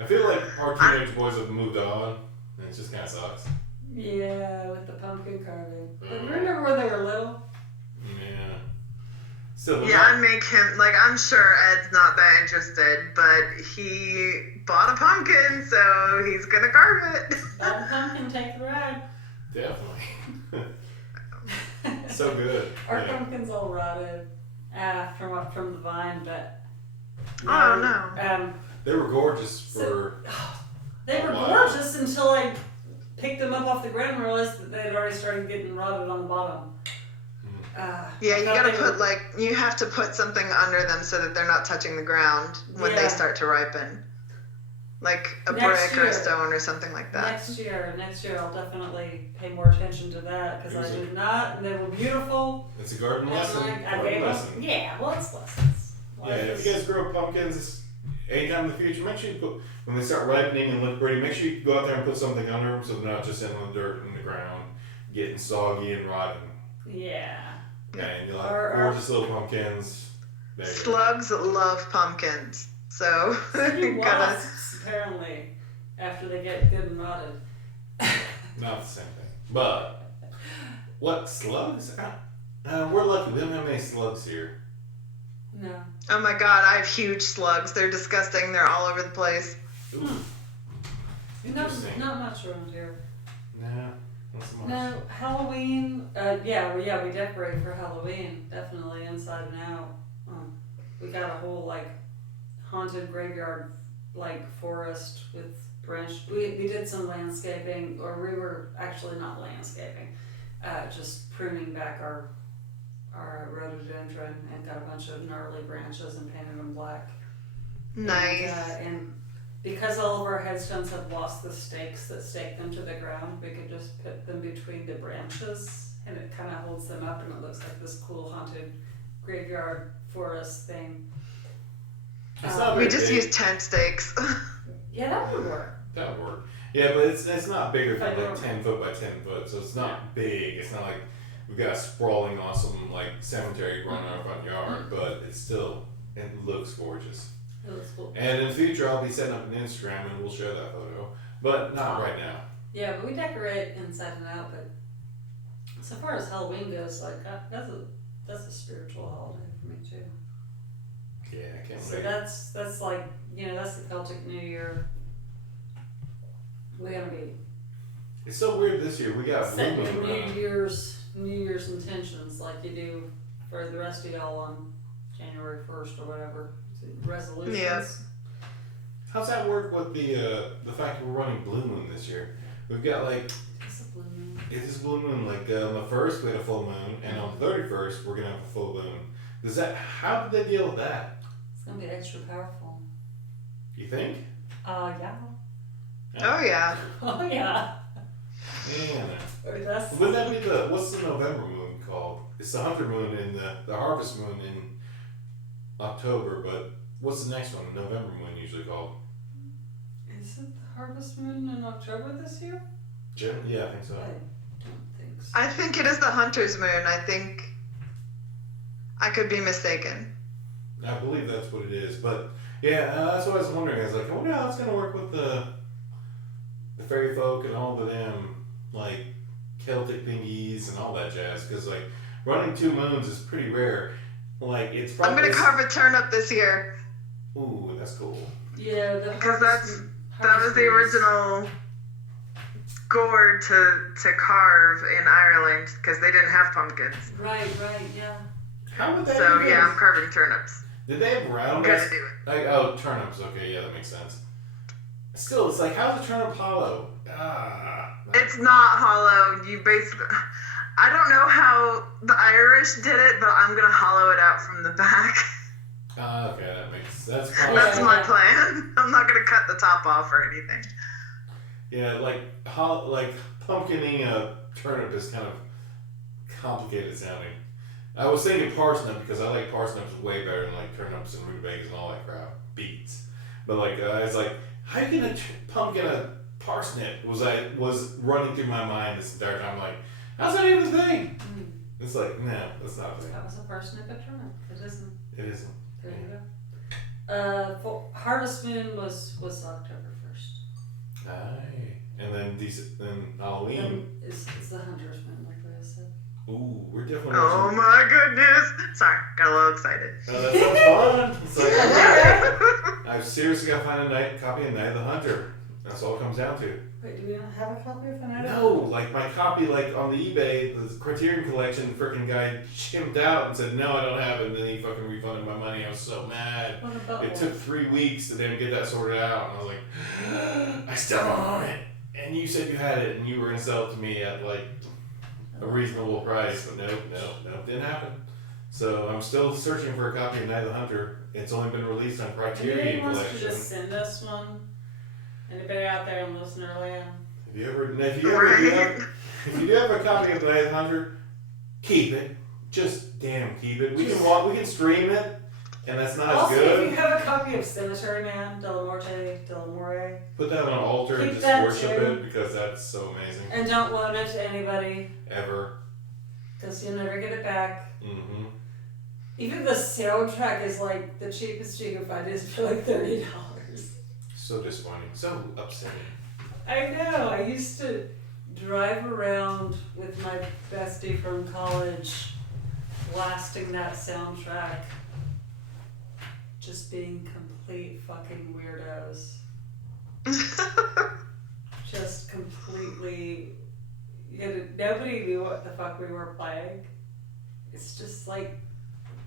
I feel like our teenage boys have moved on, and it just kind of sucks. Yeah, with the pumpkin carving. But remember when they were little? Yeah. Still, yeah, I make him, I'm sure Ed's not that interested, but he bought a pumpkin, so he's gonna carve it. Buy the pumpkin, take the ride. Definitely. So good. Our pumpkin's all rotted from the vine, but... Oh, no. They were gorgeous for... They were gorgeous until I picked them up off the ground and realized that they had already started getting rotted on the bottom. Yeah, you gotta put, you have to put something under them so that they're not touching the ground when they start to ripen. Like a brick or a stone or something like that. Next year I'll definitely pay more attention to that, because I did not, and they were beautiful. It's a garden lesson. Yeah, well, it's lessons. Yeah, if you guys grow pumpkins anytime in the future, make sure you put, when they start ripening and look pretty, make sure you go out there and put something under them so they're not just in the dirt in the ground, getting soggy and rotting. Yeah. Yeah, and you'll have gorgeous little pumpkins. Slugs love pumpkins, so you wasps, apparently, after they get good and rotted. Not the same thing. But, what, slugs? We're lucky, we don't have many slugs here. No. Oh my god, I have huge slugs. They're disgusting. They're all over the place. Not much around here. Nah, not so much. No, Halloween, we decorate for Halloween, definitely, inside and out. We got a whole, haunted graveyard, forest with we did some landscaping, or we were actually not landscaping, just pruning back our rhododendron, and got a bunch of gnarly branches and painted them black. Nice. And because all of our headstones have lost the stakes that stake them to the ground, we could just put them between the branches, and it kind of holds them up, and it looks like this cool haunted graveyard forest thing. We just use tent stakes. Yeah, that would work. That would work. Yeah, but it's not bigger than 10 foot by 10 foot, so it's not big. It's not like we've got a sprawling, awesome cemetery growing in our front yard, but it looks gorgeous. It looks cool. And in the future, I'll be setting up an Instagram and we'll share that photo, but not right now. Yeah, but we decorate inside and out. But so far as Halloween goes, like that's a spiritual holiday for me too. Yeah, I can't So wait. that's like, you know, that's the Celtic New Year. We're gonna be It's so weird this year. We got Blue setting Moon around. New Year's intentions like you do for the rest of y'all on January 1st or whatever. Resolutions. Yeah. How's that work with the fact that we're running Blue Moon this year? We've got like, It's a blue moon. it is Blue Moon. Like on the 1st we had a full moon, and on the 31st we're gonna have a full moon. Does that? How did they deal with that? It's gonna be extra powerful. You think? Yeah. Oh yeah. Oh yeah. Yeah. Or that's Wouldn't that be what's the November moon called? It's the hunter moon and the harvest moon in October, but what's the next one? The November moon usually called? Is it the harvest moon in October this year? Yeah, I think so. I don't think so. I think it is the hunter's moon. I think I could be mistaken. I believe that's what it is, but yeah, that's what I was wondering. I was like, I wonder how it's gonna work with the fairy folk and all of them, like Celtic thingies and all that jazz. Because like running 2 moons is pretty rare. Like it's I'm probably. gonna carve a turnip this year Ooh, that's cool. Yeah, because that was the original gourd to carve in Ireland because they didn't have pumpkins. Right, yeah. How would that? So even- yeah, I'm carving turnips. Did they have round? I'm gonna do it. Like, oh, turnips. Okay, yeah, that makes sense. Still, it's like, how's a turnip hollow? It's not hollow. You basically, I don't know how the Irish did it, but I'm gonna hollow it out from the back. Okay, that's probably. That's my plan. I'm not gonna cut the top off or anything. Yeah, like pumpkining a turnip is kind of complicated sounding. I was thinking parsnip because I like parsnips way better than like turnips and rutabagas and all that crap. Beets. But like I was like, how you gonna pumpkin a parsnip? Was running through my mind this entire time. Like, how's that even a thing? It's like, no, that's not a thing. That was a parsnip a turnip. It isn't. It isn't. There you go. For harvest moon was October 1st. Aye. And then Halloween. Then is the hunter's moon, like I said. Ooh, we're definitely. Oh my goodness! Sorry, got a little excited. That sounds fun. It's like, I've seriously got to find a copy of Night of the Hunter. That's all it comes down to. Wait, do we not have a copy of the night? No, like my copy, like on the eBay, the Criterion Collection, the freaking guy chimped out and said, no, I don't have it. And then he fucking refunded my money. I was so mad. What about It took 3 weeks to then get that sorted out. And I was like, I still don't own it. And you said you had it and you were going to sell it to me at like a reasonable price. But nope, didn't happen. So I'm still searching for a copy of Night of the Hunter. It's only been released on Criterion Anybody wants to Collection. just send us one? Anybody out there in listener land? If you do have a copy of the Night of the Hunter, keep it. Just damn keep it. We can stream it, and that's not Also, as good. if you have a copy of Cemetery Man, Delamore, Put that on an altar and keep just that worship too. it because that's so amazing. and don't loan it to anybody, Ever. because you'll never get it back. Mm-hmm. Even the soundtrack is like the cheapest you can find is for like $30. So disappointing. So upsetting. I know. I used to drive around with my bestie from college, blasting that soundtrack, just being complete fucking weirdos. Just completely. Nobody knew what the fuck we were playing. It's just like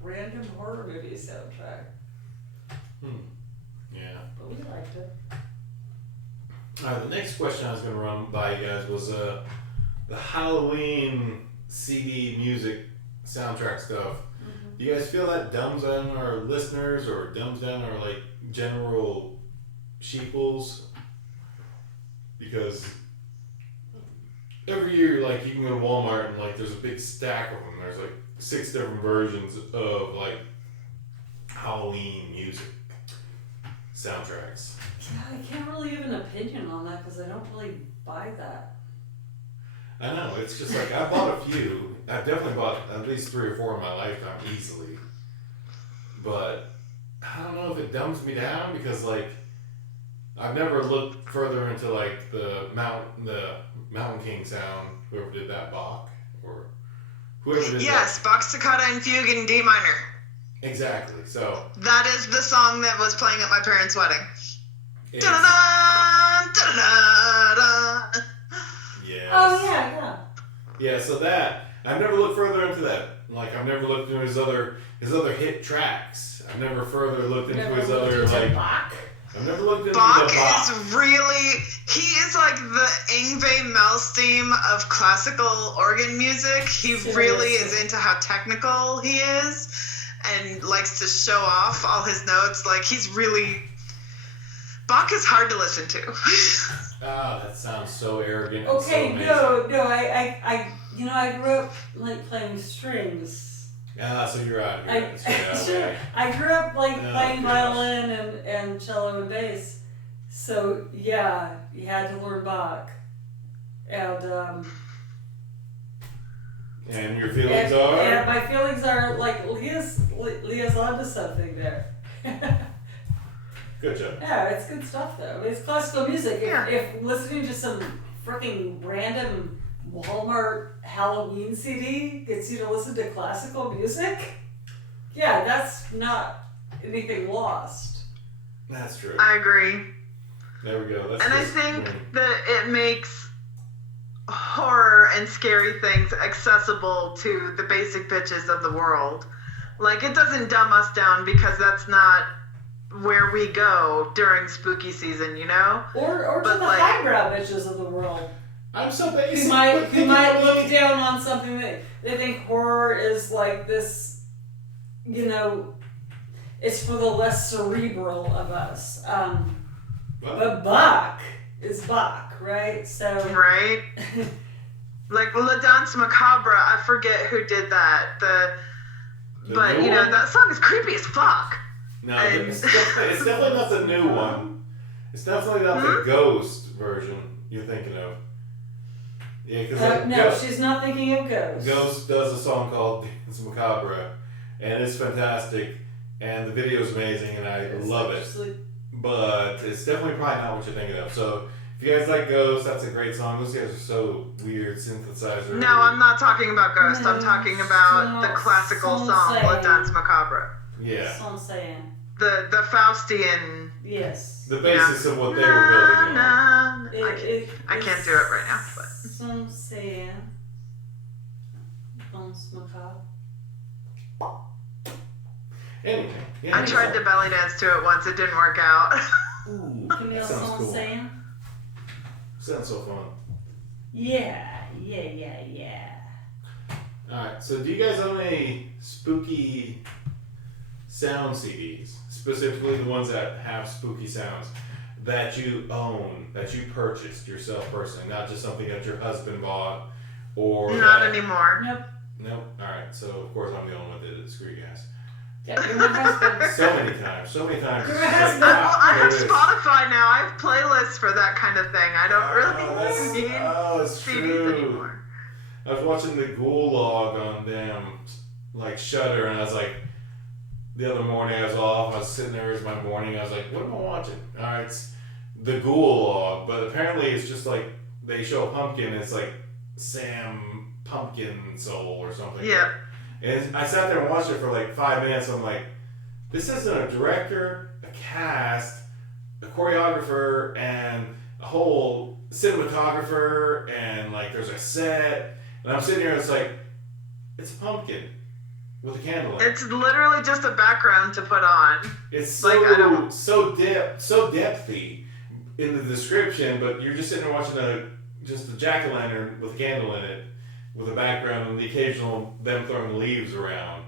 random horror movie soundtrack. Yeah. But we liked it. Alright, the next question I was going to run by you guys was the Halloween CD music soundtrack stuff. Do you guys feel that dumbs down our listeners or dumbs down our like general sheeples? Because every year, like, you can go to Walmart and like there's a big stack of them. There's like 6 different versions of like Halloween music soundtracks. Yeah, I can't really give an opinion on that because I don't really buy that. I know, it's just like I bought a few. I've definitely bought at least 3 or 4 in my lifetime easily. But I don't know if it dumbs me down because like I've never looked further into like the Mountain King sound. Whoever did that, Bach or whoever did Yes, Bach's Toccata and Fugue in D minor. Exactly. So That is the song that was playing at my parents' wedding. it's, Da-da-da, da-da-da-da. yes. Oh yeah. Yeah, so that I've never looked further into that. Like I've never looked into his other hit tracks. I've never further looked into his other like. Bach. I've never looked into Bach the Bach. is really, he is like the Yngwie Malmsteen of classical organ music. He really is into how technical he is and likes to show off all his notes. Like he's really, Bach is hard to listen to. Ah, that sounds so arrogant. Okay, and so no, I grew up like playing strings. Ah, so you're out here. Okay. I grew up like Oh, playing gosh. violin and cello and bass. So yeah, you had to learn Bach. And your feelings are? And my feelings are like Leah's onto something there. Good job. Yeah, it's good stuff though. It's classical music. Yeah. If listening to some freaking random Walmart Halloween CD gets you to listen to classical music, yeah, that's not anything lost. That's true. I agree. There we go. That's And I just- think that it makes horror and scary things accessible to the basic bitches of the world. Like, it doesn't dumb us down because that's not where we go during spooky season, you know? Or to But, the like- highbrow bitches of the world I'm so basic. who might look down on something that they think horror is like this, it's for the less cerebral of us. But Bach is Bach, right? So Right? Like, La Danse Macabre, I forget who did that. But, new one? that song is creepy as fuck. No, and- it's definitely not the new one. It's definitely not the Ghost version you're thinking of. Yeah, because no, she's not thinking of Ghost. Ghost does a song called Dance Macabre, and it's fantastic, and the video is amazing, and I love it. But it's definitely probably not what you're thinking of. So if you guys like Ghost, that's a great song. Those guys are so weird, synthesizer. No, I'm not talking about Ghost. I'm talking about the classical song La Danse Macabre. Yeah, That's what I'm saying. The Faustian. Yes. the basis of what they were building on. I can't do it right now, but. Some saying. Danse macabre. Anyway, yeah, I tried to belly dance to it once. It didn't work out. Ooh, Can you that sounds also cool. saying? Sounds so fun. Yeah. Alright, so do you guys own any spooky sound CDs? Specifically the ones that have spooky sounds that you own, that you purchased yourself personally, not just something that your husband bought or Not that- anymore. Nope. Alright, so of course I'm the only one that did it. Screw you guys. Yeah, you're my husband. So many times. You're It's my just husband. like, I have there it is. Spotify now. I have playlists for that kind of thing. I don't really need it's CDs true. anymore. I was watching the Gulag on like Shudder, and I was like, the other morning I was off. I was sitting there. It was my morning. I was like, what am I watching? All right, it's the Gulag, but apparently it's just like they show a pumpkin. And it's like Sam Pumpkin Soul or something. Yep. And I sat there and watched it for like 5 minutes. I'm like, this isn't a director, a cast, a choreographer, and a whole cinematographer, and like there's a set. And I'm sitting here and it's like, it's a pumpkin with a candle in it. It's literally just a background to put on. It's so like, I don't- so depthy in the description, but you're just sitting there watching just a jack-o'-lantern with a candle in it, with a background and the occasional them throwing leaves around.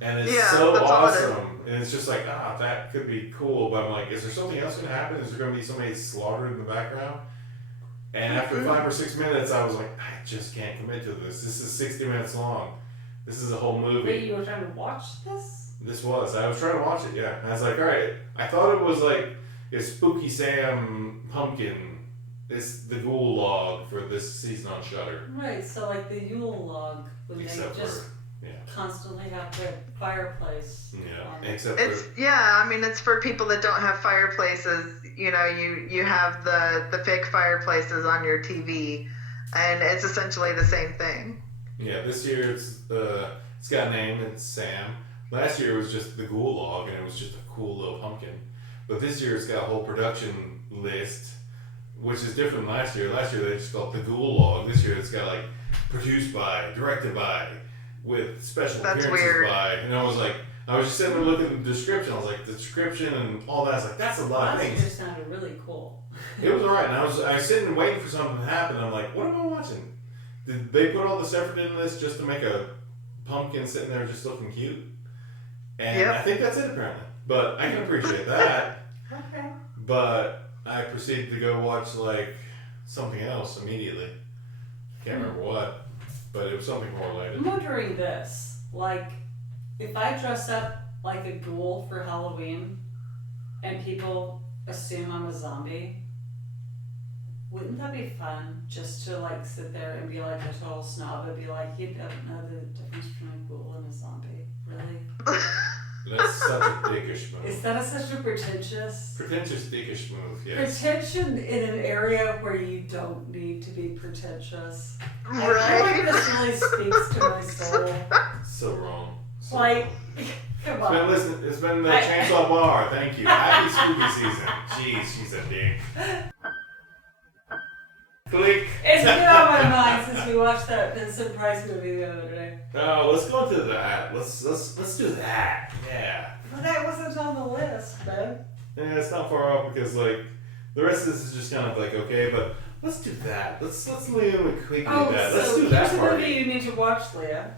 And it's Yeah, so that's all it is. awesome. And it's just like, that could be cool. But I'm like, is there something else going to happen? Is there going to be somebody slaughtered in the background? And after 5 or 6 minutes, I was like, I just can't commit to this. This is 60 minutes long. This is a whole movie. Wait, you were trying to watch this? I was trying to watch it, yeah. And I was like, alright. I thought it was like a Spooky Sam Pumpkin. It's the Gulag for this season on Shudder. Right, so like the Yule log when Except they just for, constantly have the fireplace. Yeah, except It's for it's for people that don't have fireplaces. You have the fake fireplaces on your TV, and it's essentially the same thing. this year it's got a name. It's Sam. Last year it was just the Ghoul Log, and it was just a cool little pumpkin. But this year it's got a whole production list, which is different than last year. Last year they just called it the Ghoul Log. This year it's got like produced by, directed by, with special That's appearances weird. by, and I was just sitting there looking at the description. I was like, the description and all that. I was like, that's a lot of Last things. year sounded really cool. It was alright, and I was sitting and waiting for something to happen. I'm like, what am I watching? Did they put all this effort into this just to make a pumpkin sitting there just looking cute? And I think that's it apparently. But I can appreciate that. Okay. But I proceeded to go watch like something else immediately. Can't remember what, but it was something more related. I'm wondering this, like, if I dress up like a ghoul for Halloween and people assume I'm a zombie, wouldn't that be fun just to like sit there and be like a total snob and be like, you don't know the difference between a ghoul and a zombie, really? That's such a dickish move. Is that such a pretentious? Pretentious dickish move, yes. Pretension in an area where you don't need to be pretentious. I feel Right? like this really speaks to my soul. So wrong. So Like, wrong. come It's been, on. it's been the Chainsaw Bar, thank you. Happy spooky season. Jeez, she's a dick. Click. It's been on my mind since we watched that Vincent Price movie the other day. Oh, let's go into that. Let's do that. Yeah. But that wasn't on the list, man. Yeah, it's not far off because like the rest of this is just kind of like okay, but let's do that. Let's leave it quickly Oh, that. so Let's do here's that a part. movie you need to watch, Leah.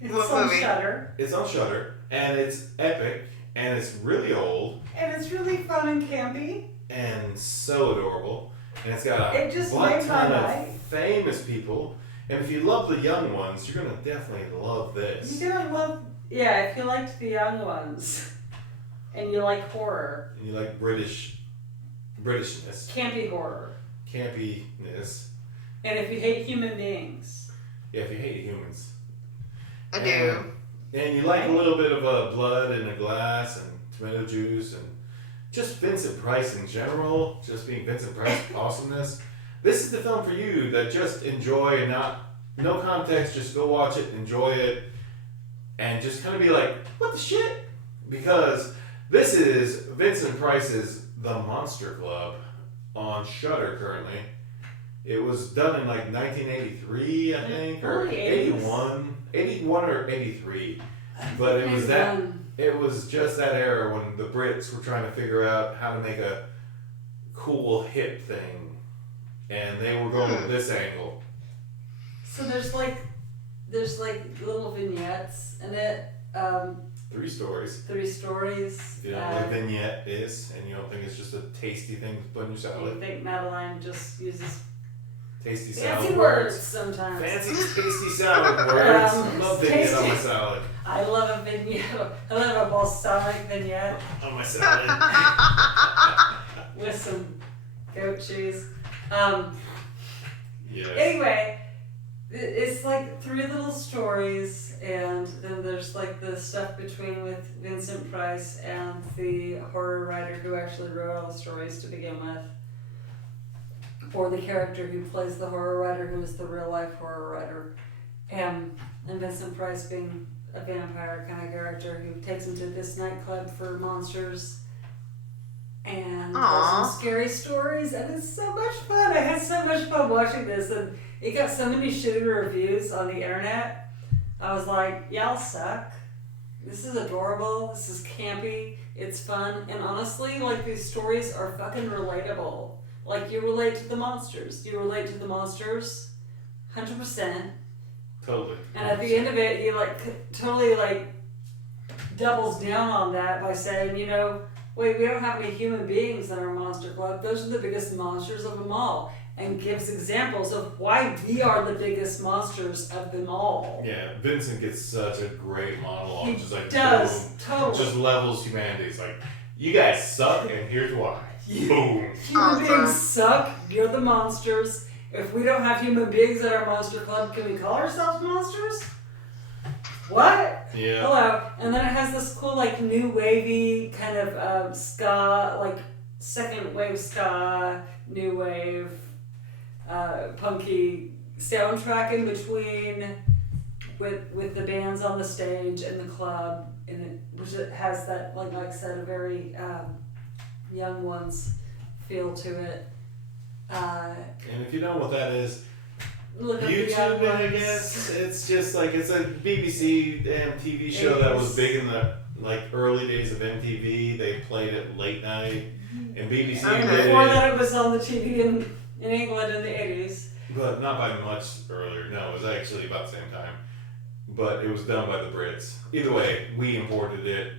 It's What on movie? Shudder, It's on Shudder and it's epic and it's really old and it's really fun and campy. and so adorable and it's got It a just butt made my ton night. of famous people. And if you love the young ones, you're gonna definitely love this. You're gonna love, yeah, if you liked the young ones, and you like horror, And you like Britishness, campy horror, campiness. and if you hate human beings. Yeah, if you hate humans. I do. And you like a little bit of blood in a glass and tomato juice and just Vincent Price in general, just being Vincent Price awesomeness. This is the film for you that just enjoy and no context, just go watch it, enjoy it, and just kind of be like, what the shit? Because this is Vincent Price's The Monster Club on Shudder currently. It was done in like 1983, I think, or Early 80s. 81 or 83. But it was that. It was just that era when the Brits were trying to figure out how to make a cool hip thing, and they were going with this angle. So there's like little vignettes in it. 3 stories. 3 stories. If you don't know what a vignette is, and you don't think it's just a tasty thing to put in your I salad. think Madeline just uses Tasty salad fancy words sometimes. Fancy tasty salad words. I love vignette on my tasty. salad. I love a vignette. I love a balsamic vignette On my salad. with some goat cheese. Yes. Anyway, it's like 3 little stories, and then there's like the stuff between with Vincent Price and the horror writer who actually wrote all the stories to begin with, or the character who plays the horror writer who is the real life horror writer, and Vincent Price being a vampire kind of character who takes him to this nightclub for monsters and tells some scary stories, and it's so much fun. I had so much fun watching this, and it got so many shitty reviews on the internet. I was like, y'all suck. This is adorable. This is campy. It's fun, and honestly, like, these stories are fucking relatable. Like, you relate to the monsters. You relate to the monsters, 100%. Totally. And at the end of it, he like totally like doubles down on that by saying, you know, wait, we don't have any human beings in our monster club. Those are the biggest monsters of them all. And gives examples of why we are the biggest monsters of them all. Yeah, Vincent gets such a great monologue. He just like does, boom, totally. just levels humanity. It's like, you guys suck, and here's why. Boom. Human beings suck. You're the monsters. If we don't have human beings at our monster club, can we call ourselves monsters? what? Yeah. Hello. And then it has this cool, like, new wavy kind of ska, like, second wave ska, new wave, punky soundtrack in between with the bands on the stage and the club, and which it has that, like I said, a very young ones feel to it. And if you don't know what that is, Look at the young YouTube it, I ones. guess. It's just like, it's a BBC TV show that was big in the like early days of MTV. They played it late night, and BBC Okay. did Before it, that, it was on the TV in England in the 80s. but not by much earlier. No, it was actually about the same time. But it was done by the Brits. Either way, we imported it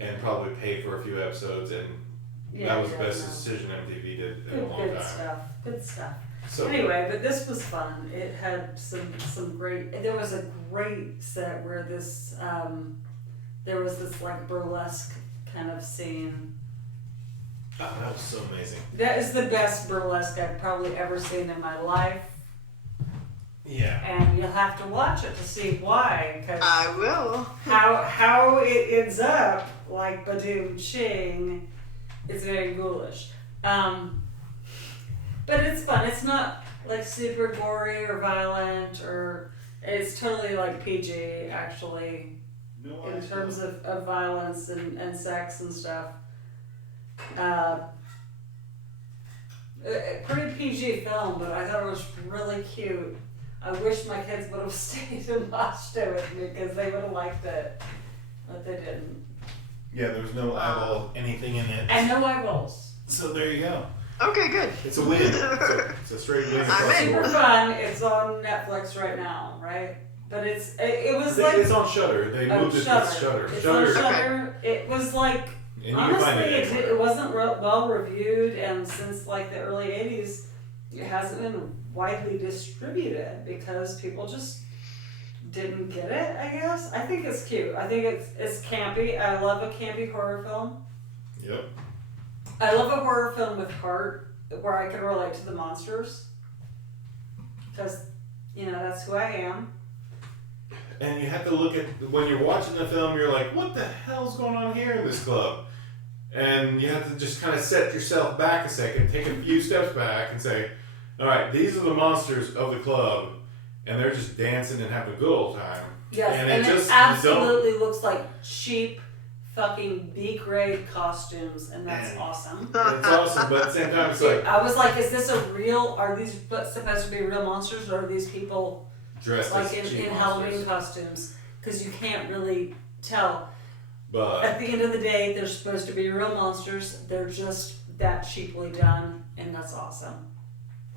and probably paid for a few episodes, and that was the best decision MTV did in a long Good time. stuff. Good stuff. So Anyway, but this was fun. It had some great. There was a great set where this there was this like burlesque kind of scene. oh, that was so amazing. That is the best burlesque I've probably ever seen in my life, Yeah. and you'll have to watch it to see why. Cause I will. how it ends up like Badoom Ching is very ghoulish. But it's fun. It's not like super gory or violent, or it's totally like PG actually in terms of violence and sex and stuff. Pretty PG film, but I thought it was really cute. I wish my kids would have stayed and watched it with me because they would have liked it, but they didn't. Yeah, there was no eyeball anything in it. And no eyeballs. So there you go. Okay, good. It's a win. It's a straight win. across the in. Super board. fun. It's on Netflix right now, right? But it was like It's on Shudder. They moved it to Shudder. It's Shudder. on Shudder. It was like And you can honestly, find it anywhere. it wasn't well reviewed, and since like the early '80s, it hasn't been widely distributed because people just didn't get it. I guess I think it's cute. I think it's campy. I love a campy horror film. Yep. I love a horror film with heart where I can relate to the monsters because that's who I am. And you have to look at, when you're watching the film, you're like, what the hell's going on here in this club? And you have to just kind of set yourself back a second, take a few steps back and say, all right, these are the monsters of the club, and they're just dancing and having a good old time. Yes, And and it it just- absolutely looks like cheap fucking B-grade costumes, and that's Yeah. awesome. It's awesome, but at the same time, it's like I was like, is this are these supposed to be real monsters, or are these people dressed like as in cheap Halloween monsters. costumes? Because you can't really tell. But At the end of the day, they're supposed to be real monsters. They're just that cheaply done, and that's awesome.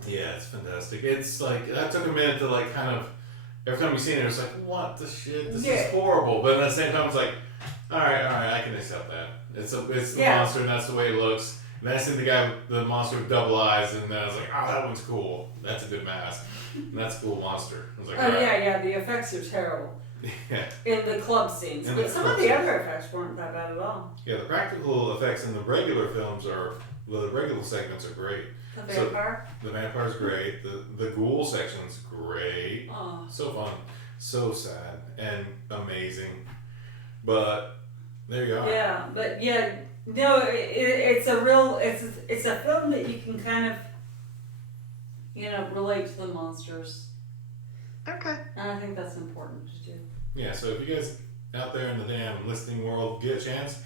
yeah, it's fantastic. It's like, that took a minute to like kind of, every time you seen it, it's like, what the shit? This Yeah. is horrible. But at the same time, it's like, all right, I can accept that. It's the Yeah. monster, and that's the way it looks. And then I seen the guy with the monster with double eyes, and then I was like, oh, that one's cool. That's a good mask. And that's a cool monster. I was like, Oh all right. yeah, the effects are terrible Yeah. in the club scenes, In but the some club of the scenes. other effects weren't that bad at all. Yeah, the practical effects in the regular films the regular segments are great. The So- vampire. The vampire's great. The ghoul section's great. Oh. So fun. So sad. And amazing. But there you are. Yeah, but yeah, no, it's a film that you can kind of, relate to the monsters, Okay. and I think that's important to do. Yeah, so if you guys out there in the damn listening world get a chance,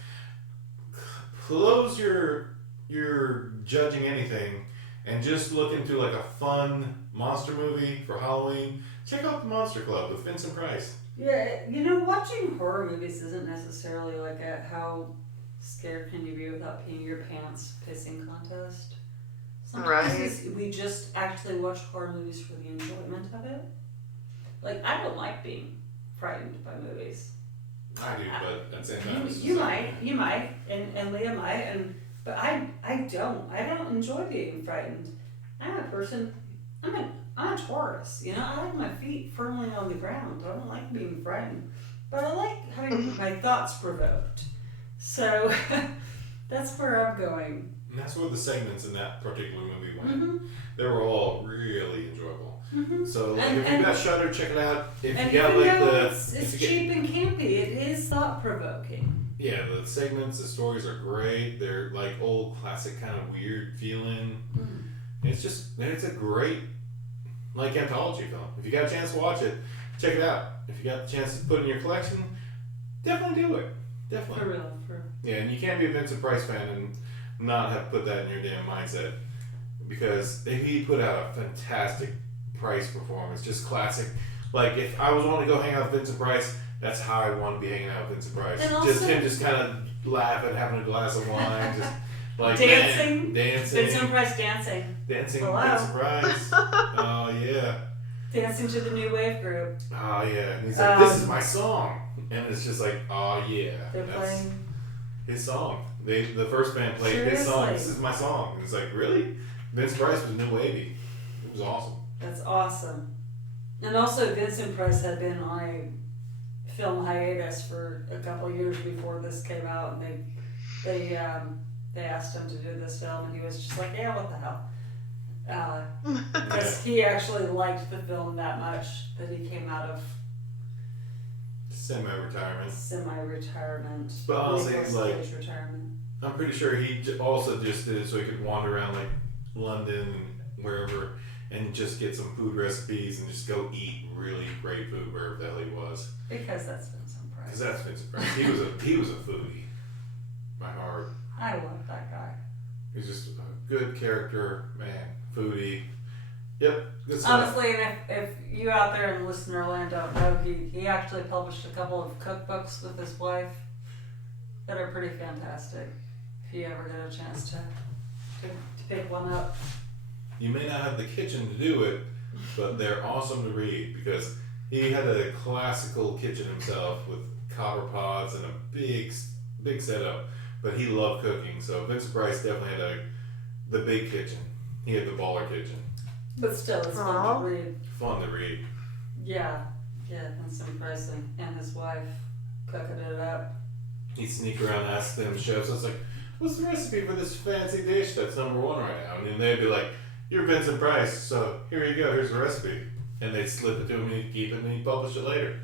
close your judging anything and just look into like a fun monster movie for Halloween. Check out The Monster Club with Vincent Price. Yeah, watching horror movies isn't necessarily like a how scared can you be without peeing your pants pissing contest. Sometimes we just actually watch horror movies for the enjoyment of it. Like, I don't like being frightened by movies. I do, but at the same time, it's You just- might, and Leah might, but I don't. I don't enjoy being frightened. I'm a person. I'm a Taurus. I like my feet firmly on the ground. I don't like being frightened, but I like having my thoughts provoked. So that's where I'm going. No, that's where the segments in that particular movie went. Mm-hmm. They were all really enjoyable. Mm-hmm. So like, And- if you got Shudder, check it out. If And you got even like though if it's you get- cheap and campy, it is thought provoking. yeah, the segments, the stories are great. They're like old classic kind of weird feeling. It's a great like anthology film. If you got a chance to watch it, check it out. If you got the chance to put it in your collection, definitely do it. Definitely. For real, for real. Yeah, and you can't be a Vincent Price fan and not have put that in your damn mindset, because he put out a fantastic Price performance, just classic. Like if I was wanting to go hang out with Vincent Price, that's how I want to be hanging out with Vincent Price. And Just also- him, just kind of laughing, having a glass of wine, just like Dancing. dancing, Vincent Price dancing. dancing, Hello. Vincent Price. Oh yeah, Dancing to the New Wave group. oh yeah. And he's like, "This is my song," and it's just like, "Oh yeah, They're that's playing. his song." The first band played his song. Seriously? This is my song. And it's like, really? Vince Price was new wavy. It was awesome. That's awesome. And also, Vincent Price had been on a film hiatus for a couple years before this came out, and they asked him to do this film, and he was just like, "Yeah, what the hell?" Because he actually liked the film that much that he came out of Semi-retirement. semi-retirement. But honestly, really he's close to like- age retirement. I'm pretty sure he also just did it so he could wander around like London and wherever and just get some food recipes and just go eat really great food wherever the hell he was. Because that's Vincent Because Price. that's Vincent Price. He was a foodie by heart. I love that guy. He's just a good character, man. Foodie. Yep. Good stuff. Honestly, and if you out there in listener land don't know, he actually published a couple of cookbooks with his wife that are pretty fantastic. If you ever get a chance to pick one up. You may not have the kitchen to do it, but they're awesome to read because he had a classical kitchen himself with copper pots and a big setup. But he loved cooking, so Vincent Price definitely had the big kitchen. He had the baller kitchen. But still, it's fun Aw. to read. Fun to read. Yeah, Vincent Price and his wife cooking it up. He'd sneak around and ask them chefs, I was like, "What's the recipe for this fancy dish that's number one right now?" And then they'd be like, "You're Vincent Price, so here you go, here's the recipe." And they'd slip it to him and he'd keep it and he'd publish it later.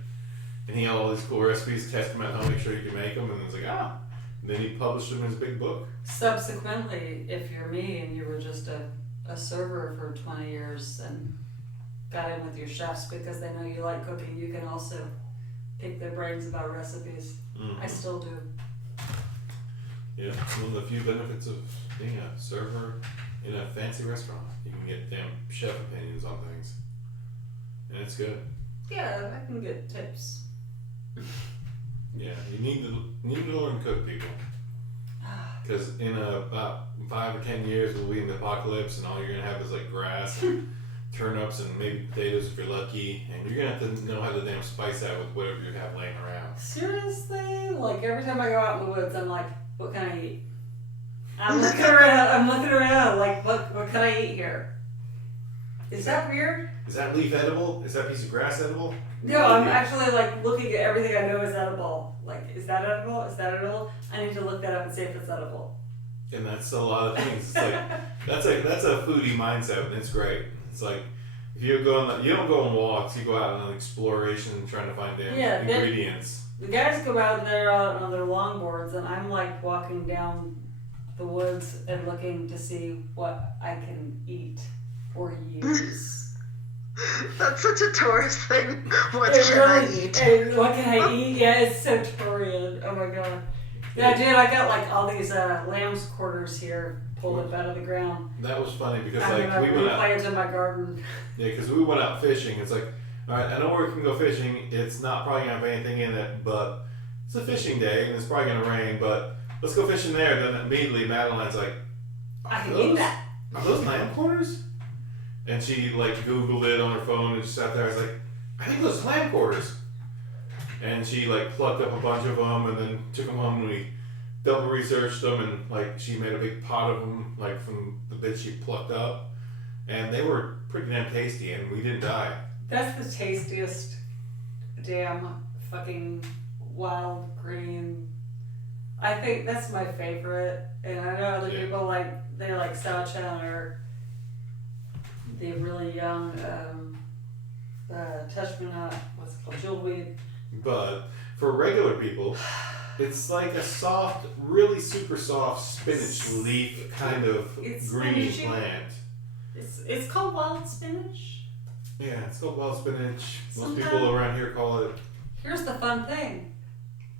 And he had all these cool recipes, test them at home, make sure you can make them, and it's like, ah. And then he published them in his big book. Subsequently, if you're me and you were just a server for 20 years and got in with your chefs because they know you like cooking, you can also pick their brains about recipes. Mm-hmm. I still do. Yeah, one of the few benefits of being a server in a fancy restaurant. You can get damn chef opinions on things. And it's good. Yeah, I can get tips. Yeah, you need to learn to cook, people. Because in about 5 or 10 years we'll be in the apocalypse and all you're going to have is like grass and turnips and maybe potatoes if you're lucky. And you're going to have to know how to damn spice that with whatever you have laying around. Seriously? Like every time I go out in the woods, I'm like, what can I eat? I'm looking around, like, what can I eat here? Is that weird? Is that leaf edible? Is that piece of grass edible? No, I'm actually like looking at everything I know is edible. Like, is that edible? Is that edible? I need to look that up and see if it's edible. And that's a lot of things. It's like that's a foodie mindset, and it's great. It's like if you go on you don't go on walks, you go out on exploration trying to find damn ingredients. The guys go out there on their longboards, and I'm like walking down the woods and looking to see what I can eat or use. That's such a tourist thing. What can I eat? What can I eat? Yeah, it's so Taurian. Oh my god. Yeah, dude, I got like all these lamb's quarters here pulled up out of the ground. That was funny because I'm like gonna we went out. replant in my garden. Yeah, because we went out fishing. It's like, all right, I know where we can go fishing. It's not probably gonna have anything in it, but it's a fishing day and it's probably gonna rain. But let's go fishing there. Then immediately Madeline's like, I can eat that. Are those lamb quarters? And she like Googled it on her phone and she sat there. I was like, I think those are lamb quarters. And she like plucked up a bunch of them and then took them home and we double researched them and like she made a big pot of them like from the bits she plucked up. And they were pretty damn tasty and we didn't die. That's the tastiest damn fucking wild green I think that's my favorite, and I know other people they like Southtown or the really young Touch Me Not, what's it called, Jewelweed. But for regular people, it's like a soft, really super soft spinach leaf kind of It's green spinachy. plant. It's called wild spinach. Yeah, it's called wild spinach. Most Sometimes- people around here call it. Here's the fun thing.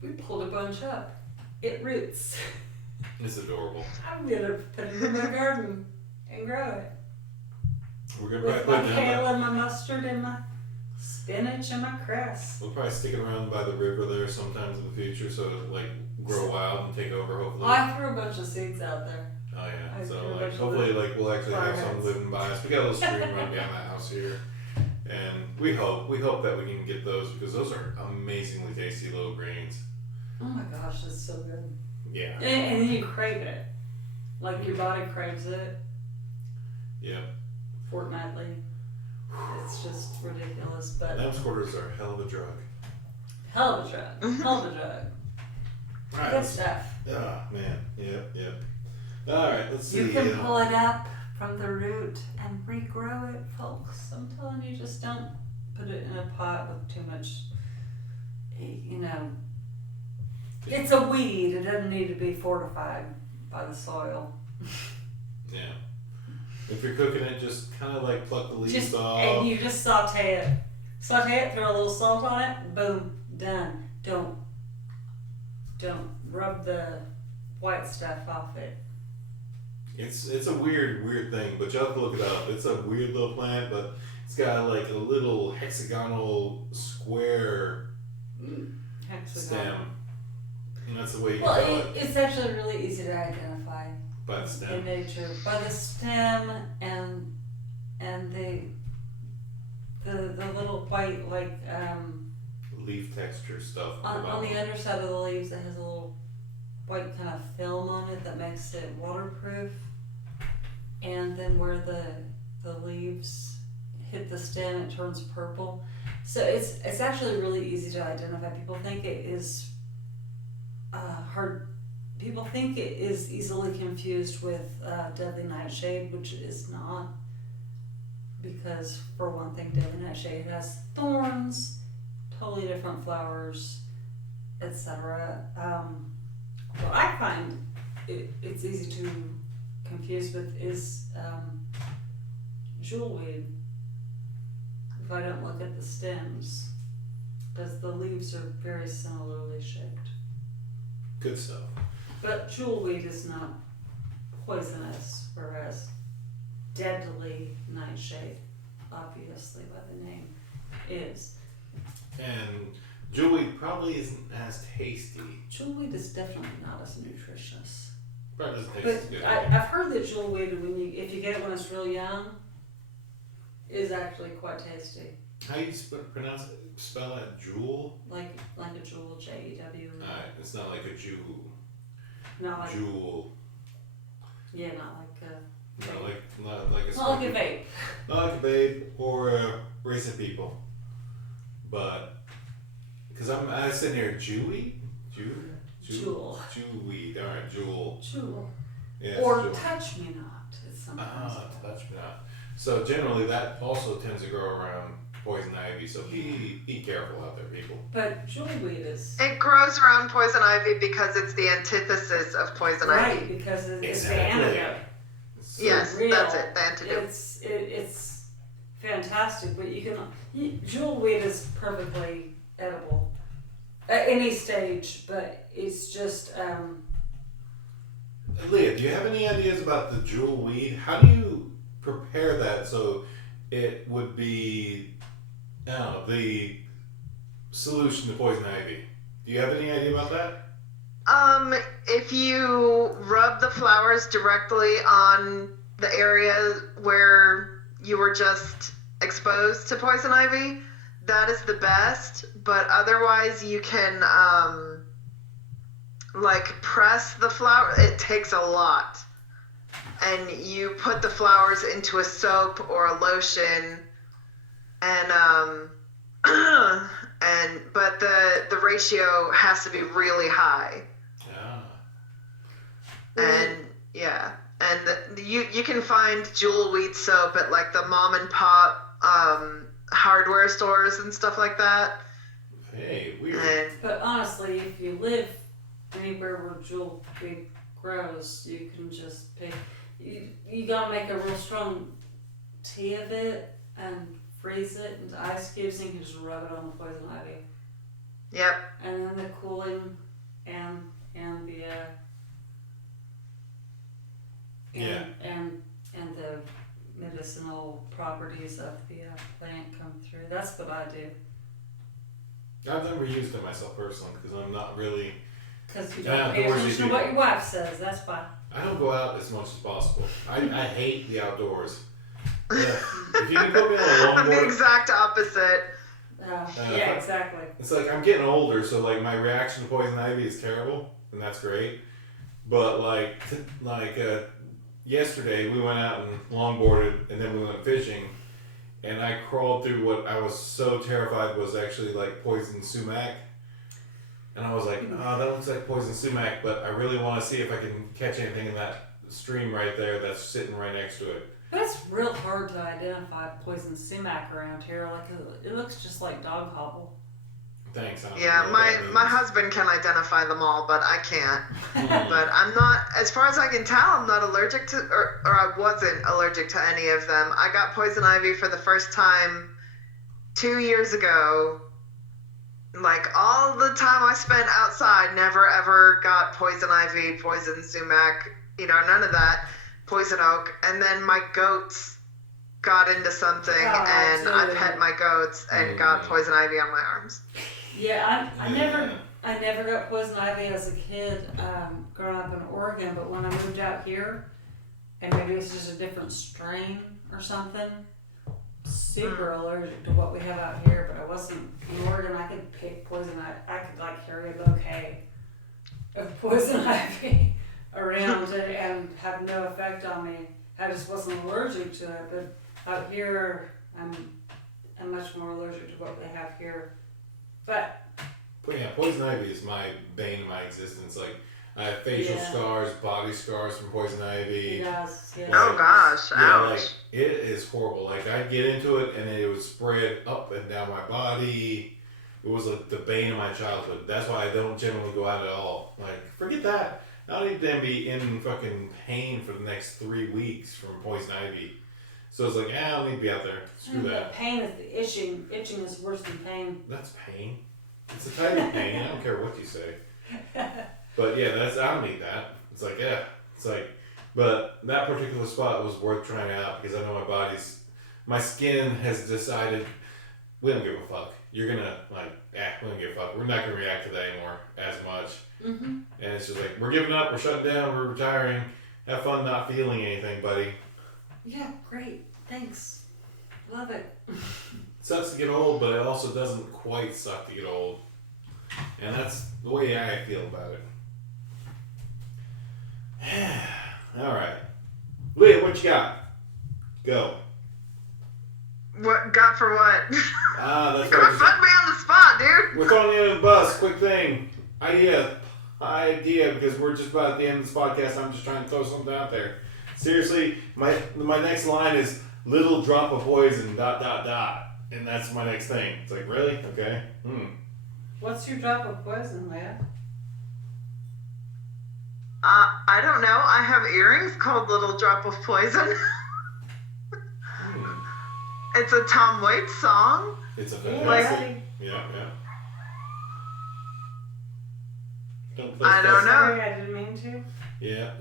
We pulled a bunch up. It roots. It's adorable. I'm gonna put it in my garden and grow it. We're gonna With probably my put it kale down. and my mustard and my spinach and my cress. We'll probably stick it around by the river there sometimes in the future, so it'll like grow wild and take over. Hopefully. I threw a bunch of seeds out there. Oh yeah. I So threw a like bunch of hopefully like we'll actually have some farmhands. living by us. We got a little stream right behind the house here, and we hope that we can get those because those are amazingly tasty little greens. Oh my gosh, that's so good. Yeah. And then you crave it. Like your body craves it Yeah. fortnightly. It's just ridiculous, but Lamb's quarters are a hell of a drug. hell of a drug. Hell of a drug. Right. Good stuff. Ah man. Yep. All right. Let's see. You can pull it up from the root and regrow it, folks. I'm telling you, just don't put it in a pot with too much, you know. It's a weed. It doesn't need to be fortified by the soil. Yeah. If you're cooking it, just kind of like pluck the leaves Just off. and you just saute it. Saute it. Throw a little salt on it. Boom. Done. Don't rub the white stuff off it. It's a weird thing, but you'll have to look it up. It's a weird little plant, but it's got like a little hexagonal square stem. And that's the way you can tell it It's actually really easy to identify by the in stem. nature by the stem and the little white Leaf texture stuff. on the underside of the leaves. It has a little white kind of film on it that makes it waterproof. And then where the leaves hit the stem, it turns purple. So it's actually really easy to identify. People think it is hard. People think it is easily confused with deadly nightshade, which it is not. Because for one thing, deadly nightshade has thorns, totally different flowers, etc. What I find it's easy to confuse with is jewelweed. If I don't look at the stems, because the leaves are very similarly shaped. Good stuff. But jewelweed is not poisonous, whereas deadly nightshade, obviously by the name, is. And jewelweed probably isn't as tasty. Jewelweed is definitely not as nutritious. Probably doesn't taste But as good. I've heard that jewelweed, if you get it when it's real young, is actually quite tasty. How you pronounce it? Spell that jewel? Like a jewel, Jew. It's not like a Jew. Not like Jewel. yeah, not like a Not like a. not like a vape. Not like a babe or a race of people. But because I sit here Jewy, Jewel. Jewweed. All right, jewel. Jewel. Yeah, Or jewel. touch me not. It's sometimes. Touch me not. So generally, that also tends to grow around poison ivy. So be careful out there, people. But jewelweed is It grows around poison ivy because it's the antithesis of poison ivy. right because it's Exactly. the antidote. So, Yes, Real. that's it. The antidote. It's fantastic, but jewelweed is perfectly edible at any stage, but it's just Leah, do you have any ideas about the jewel weed? How do you prepare that so it would be, I don't know, the solution to poison ivy? Do you have any idea about that? If you rub the flowers directly on the area where you were just exposed to poison ivy, that is the best. But otherwise, you can press the flower. It takes a lot, and you put the flowers into a soap or a lotion, and but the ratio has to be really high. And yeah, and you can find jewel weed soap at like the mom and pop hardware stores and stuff like that. Hey, weird. But honestly, if you live anywhere where jewel weed grows, you can just pick. You gotta make a real strong tea of it and freeze it into ice cubes, and you can just rub it on the poison ivy. Yep. And then the cooling and the and the medicinal properties of the plant come through. That's what I do. I've never used it myself personally because I'm not really. Because you don't pay attention to what your wife says. That's why. I don't go out as much as possible. I hate the outdoors. If you can put me on a longboard. I'm the exact opposite. Yeah, exactly. It's like I'm getting older, so like my reaction to poison ivy is terrible, and that's great. But like yesterday, we went out and longboarded, and then we went fishing, and I crawled through what I was so terrified was actually like poison sumac. And I was like, oh, that looks like poison sumac, but I really want to see if I can catch anything in that stream right there that's sitting right next to it. But it's real hard to identify poison sumac around here. Like it looks just like dog hobble. Thanks. Yeah, my husband can identify them all, but I can't. But I'm not, as far as I can tell, I'm not allergic to, or I wasn't allergic to any of them. I got poison ivy for the first time 2 years ago. Like, all the time I spent outside, never ever got poison ivy, poison sumac, none of that, poison oak. And then my goats got into something, and I pet my goats and got poison ivy on my arms. Yeah, I never got poison ivy as a kid growing up in Oregon, but when I moved out here, and maybe it's just a different strain or something, super allergic to what we have out here, but I wasn't in Oregon. I could pick poison ivy. I could like carry a bouquet of poison ivy around it and have no effect on me. I just wasn't allergic to it, but out here I'm much more allergic to what we have here. But yeah, poison ivy is my bane of my existence. Like I have facial scars, body scars from poison ivy. Yes. Like, oh gosh, ouch. Like it is horrible. Like I'd get into it and it would spread up and down my body. It was like the bane of my childhood. That's why I don't generally go out at all. Like forget that. I don't need to be in fucking pain for the next 3 weeks from poison ivy. So it's like, I don't need to be out there. Screw that. The pain is the itching. Itching is worse than pain. That's pain. It's a type of pain. I don't care what you say. But yeah, I don't need that. It's like, yeah. It's like, but that particular spot was worth trying out because I know my skin has decided, we don't give a fuck. You're gonna we don't give a fuck. We're not gonna react to that anymore as much. Mm-hmm. And it's just like, we're giving up, we're shutting down, we're retiring. Have fun not feeling anything, buddy. Yeah, great. Thanks. Love it. Sucks to get old, but it also doesn't quite suck to get old. And that's the way I feel about it. Alright. Leah, what you got? Go. What got for what? That's You're gonna put me on the spot, dude. We're throwing you under the bus. Quick thing. Idea, because we're just about at the end of this podcast. I'm just trying to throw something out there. Seriously, my next line is little drop of poison ... and that's my next thing. It's like, really? Okay. What's your drop of poison, Leah? I don't know. I have earrings called Little Drop of Poison. It's a Tom Waits song. It's a fantastic. Yeah. I don't know. Sorry, I didn't mean to. Yeah.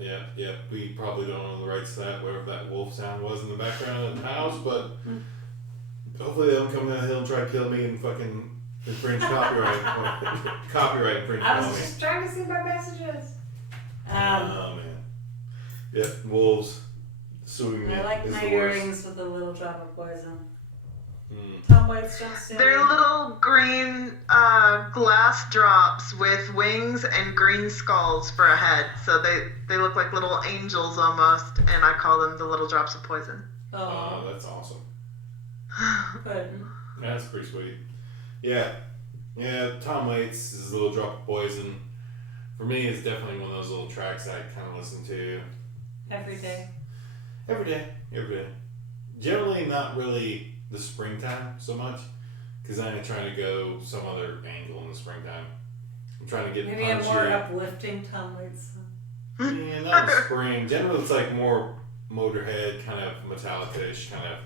We probably don't know the rights to that, whatever that wolf sound was in the background of the house, but hopefully they don't come down the hill and try to kill me and fucking infringe copyright infringement I on was me. just trying to see my messages. Oh man. Yep, wolves suing me. I like is my the worst. earrings with a little drop of poison. Tom Waits don't sue They're me. little green glass drops with wings and green skulls for a head. So they look like little angels almost, and I call them the Little Drops of Poison. Oh, that's awesome. Good. That's pretty sweet. Yeah, Tom Waits is a little drop of poison For me, it's definitely one of those little tracks that I kind of listen to Every day. every day. Generally, not really the springtime so much, because I'm trying to go some other angle in the springtime. I'm trying to get Maybe a punchy. more uplifting Tom Waits song. Yeah, not in spring. Generally, it's like more Motorhead, kind of Metallica-ish, kind of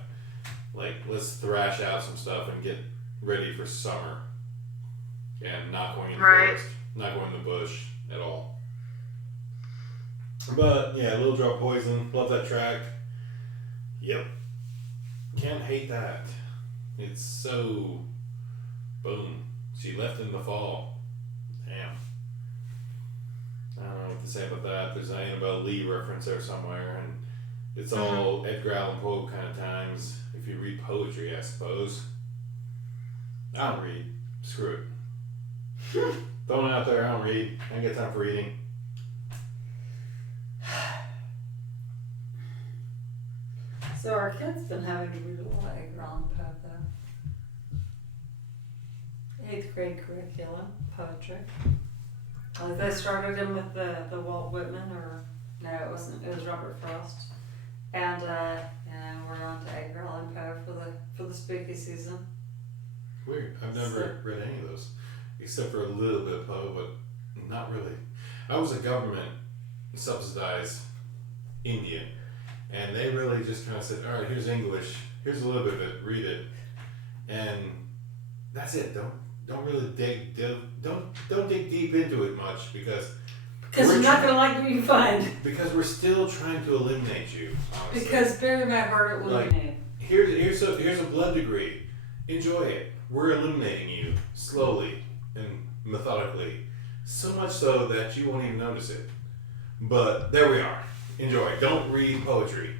like let's thrash out some stuff and get ready for summer. And not going in the Right. forest, not going in the bush at all. But yeah, Little Drop Poison, love that track. Yep. Can't hate that. It's so boom. She left in the fall. Damn. I don't know what to say about that. There's an Annabelle Lee reference there somewhere, and it's all Edgar Allan Poe kind of times. If you read poetry, I suppose. I don't read. Screw it. Throwing it out there, I don't read. I ain't got time for reading. So our kids been having to read a lot of Edgar Allan Poe though. 8th grade curriculum, poetry. They started him with the Walt Whitman, or no, it wasn't. It was Robert Frost, and we're on to Edgar Allan Poe for the spooky season. Weird. I've never read any of those, except for a little bit of Poe, but not really. I was a government subsidized Indian, and they really just kind of said, "All right, here's English. Here's a little bit of it. Read it," and that's it. Don't really dig deep into it much because you're not gonna like what you find. Because we're still trying to eliminate you. Honestly. Because bury my heart it will Like, name. Here's a blood degree. Enjoy it. We're eliminating you slowly and methodically, so much so that you won't even notice it. But there we are. Enjoy. Don't read poetry.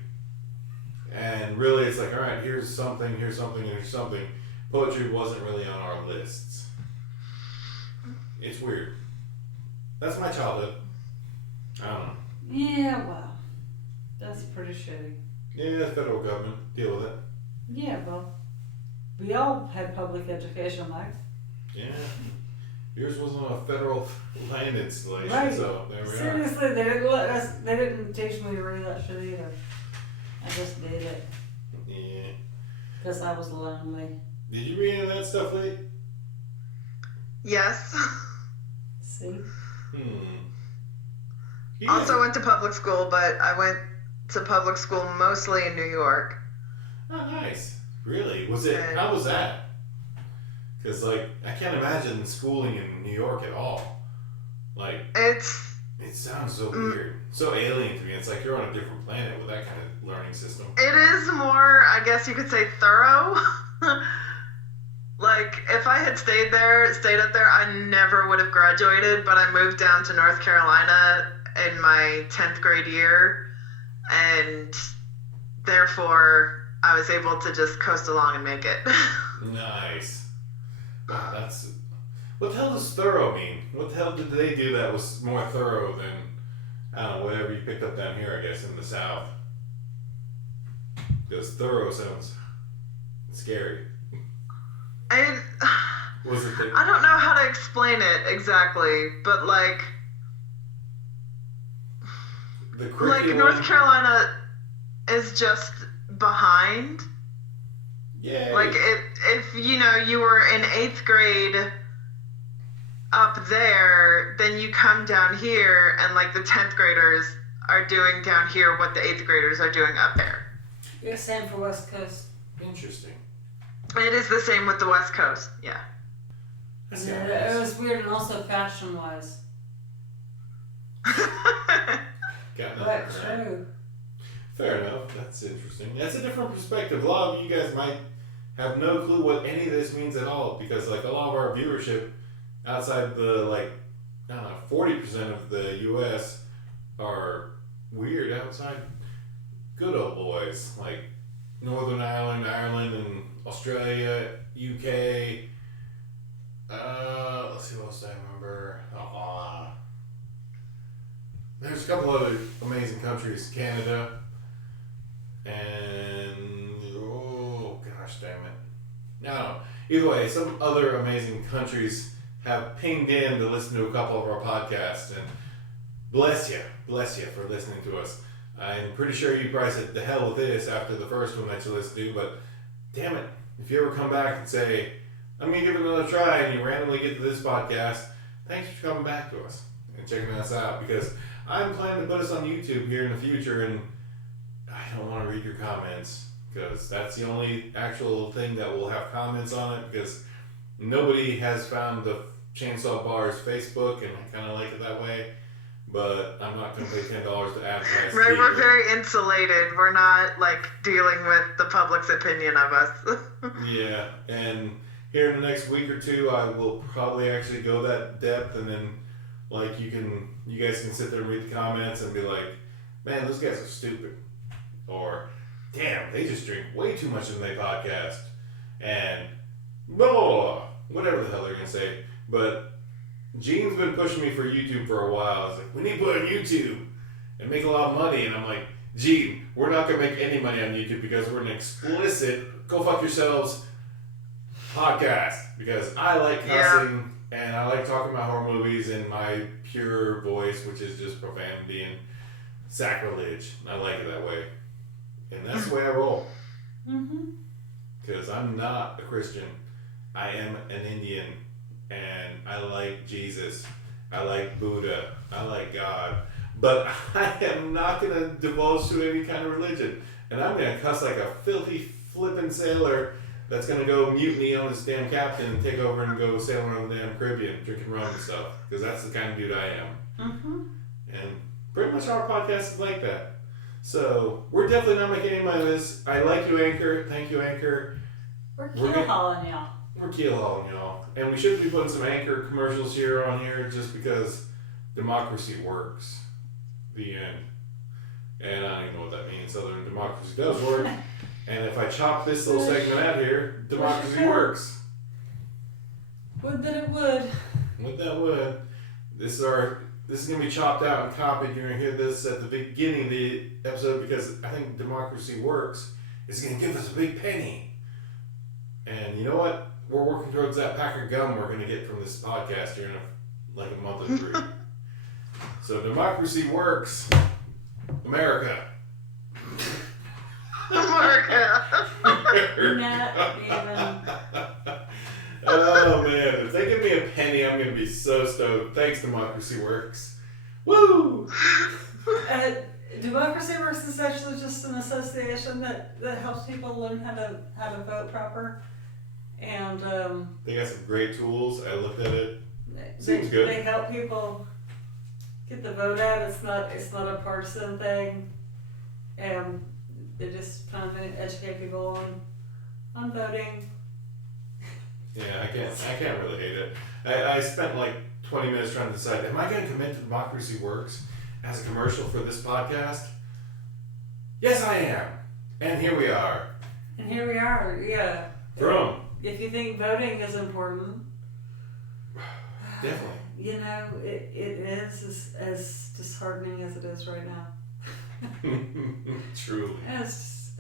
And really, it's like, all right, here's something, here's something, here's something. Poetry wasn't really on our lists. It's weird. That's my childhood. I don't know. Yeah, well, that's pretty shitty. Yeah, federal government. Deal with it. Yeah, well, we all had public education, Mike. Yeah. Yours wasn't a federal land installation, Right. so there we are. Seriously, they didn't let us. They didn't teach me to read that shit either. I just did it Yeah. because I was lonely. Did you read any of that stuff, Lee? Yes. See? You Also guys- went to public school, but I went to public school mostly in New York. Oh, nice. Really? Was it? And- How was that? Because like I can't imagine schooling in New York at all. Like It's it sounds so weird, so alien to me. It's like you're on a different planet with that kind of learning system. It is more, I guess you could say, thorough. Like, if I had stayed up there, I never would have graduated, but I moved down to North Carolina in my 10th grade year, and therefore I was able to just coast along and make it. Nice. Wow, that's. What the hell does thorough mean? What the hell did they do that was more thorough than, I don't know, whatever you picked up down here, I guess, in the South? Because thorough sounds scary. Was it the, I don't know how to explain it exactly, but like curriculum? North Carolina is just behind. Yeah. Like if you were in 8th grade up there, then you come down here and like the 10th graders are doing down here what the 8th graders are doing up there. Yeah, same for West Coast. Interesting. It is the same with the West Coast, yeah. That's Yeah, nice. it was weird, and also fashion-wise. Got But nothing. true. Fair enough. That's interesting. That's a different perspective. A lot of you guys might have no clue what any of this means at all, because like a lot of our viewership outside the 40% of the U.S. are weird outside good old boys like Northern Ireland, and Australia, UK. Let's see what else I remember. There's a couple other amazing countries. Canada. And oh gosh damn it. No. Either way, some other amazing countries have pinged in to listen to a couple of our podcasts, and bless you for listening to us. I'm pretty sure you probably said the hell with this after the first one that you listened to, but damn it, if you ever come back and say, I'm going to give it another try, and you randomly get to this podcast, thanks for coming back to us and checking us out, because I'm planning to put us on YouTube here in the future, and I don't want to read your comments, because that's the only actual thing that will have comments on it, because nobody has found the Chainsaw Bar's Facebook, and I kind of like it that way. But I'm not going to pay $10 to advertise. Right, we're very insulated. We're not like dealing with the public's opinion of us. Yeah, and here in the next week or two, I will probably actually go that depth, and then like you guys can sit there and read the comments and be like, man, those guys are stupid, or damn, they just drink way too much in their podcast, and blah, blah, blah, whatever the hell they're gonna say. But Gene's been pushing me for YouTube for a while. It's like, we need to put on YouTube and make a lot of money. And I'm like, Gene, we're not going to make any money on YouTube because we're an explicit, go fuck yourselves podcast. Because I like cussing and I like talking about horror movies in my pure voice, which is just profanity and sacrilege. I like it that way. And that's the way I roll. Because I'm not a Christian. I am an Indian. And I like Jesus, I like Buddha, I like God, but I am not going to divulge to any kind of religion. And I'm going to cuss like a filthy flippin' sailor that's going to go mutiny on his damn captain and take over and go sailing around the damn Caribbean, drinking rum and stuff, because that's the kind of dude I am. And pretty much our podcast is like that. So we're definitely not making any money on this. I like you, Anchor. Thank you, Anchor. We're keelhauling y'all. We're keelhauling y'all. And we should be putting some Anchor commercials here on here just because democracy works. The end. And I don't even know what that means other than democracy does work. And if I chop this little segment out here, democracy works. Would that it would. Would that would. This is going to be chopped out and copied. You're going to hear this at the beginning of the episode because I think democracy works. It's going to give us a big penny. And you know what? We're working towards that pack of gum we're going to get from this podcast here in a month or 3. So democracy works. America. America. Not even. Oh man, if they give me a penny, I'm going to be so stoked. Thanks, Democracy Works. Woo! Democracy Works is actually just an association that helps people learn how to vote proper. And they got some great tools. I looked at it. Seems good. They help people get the vote out. It's not a partisan thing. And they just kind of educate people on voting. Yeah, I can't really hate it. I spent like 20 minutes trying to decide, am I going to commit to Democracy Works as a commercial for this podcast? Yes, I am. And here we are. Yeah. Boom. If you think voting is important, definitely. You know, it is as disheartening as it is right now. Truly. As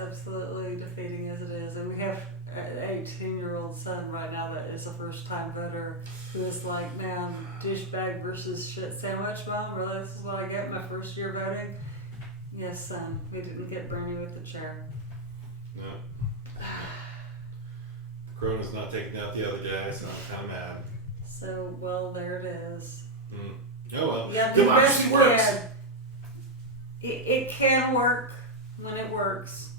absolutely defeating as it is. And we have an 18-year-old son right now that is a first-time voter who is like, man, douchebag versus shit sandwich, Mom? Really? This is what I get my first year voting? Yes, son. We didn't get Bernie with the chair. No. Corona's not taking out the other guy, so I'm kind of mad. So, well, there it is. Oh well. Yeah, Democracy works. It can work when it works.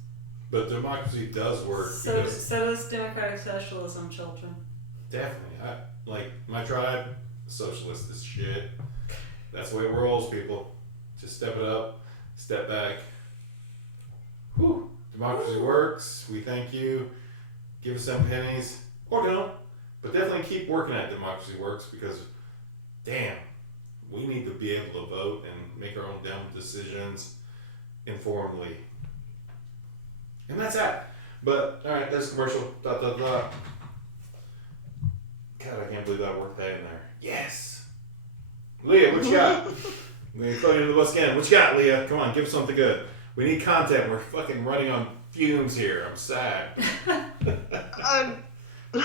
But democracy does work. So does democratic socialism, children. Definitely. Like my tribe, socialist is shit. That's the way it rolls, people. Just step it up, step back. Whew. Democracy works. We thank you. Give us some pennies. Or don't. But definitely keep working at Democracy Works because, damn, we need to be able to vote and make our own dumb decisions informedly. And that's that. But, alright, there's a commercial. God, I can't believe I worked that in there. Yes! Leah, what you got? I'm going to throw you into the bus again. What you got, Leah? Come on, give us something good. We need content. We're fucking running on fumes here. I'm sad. We've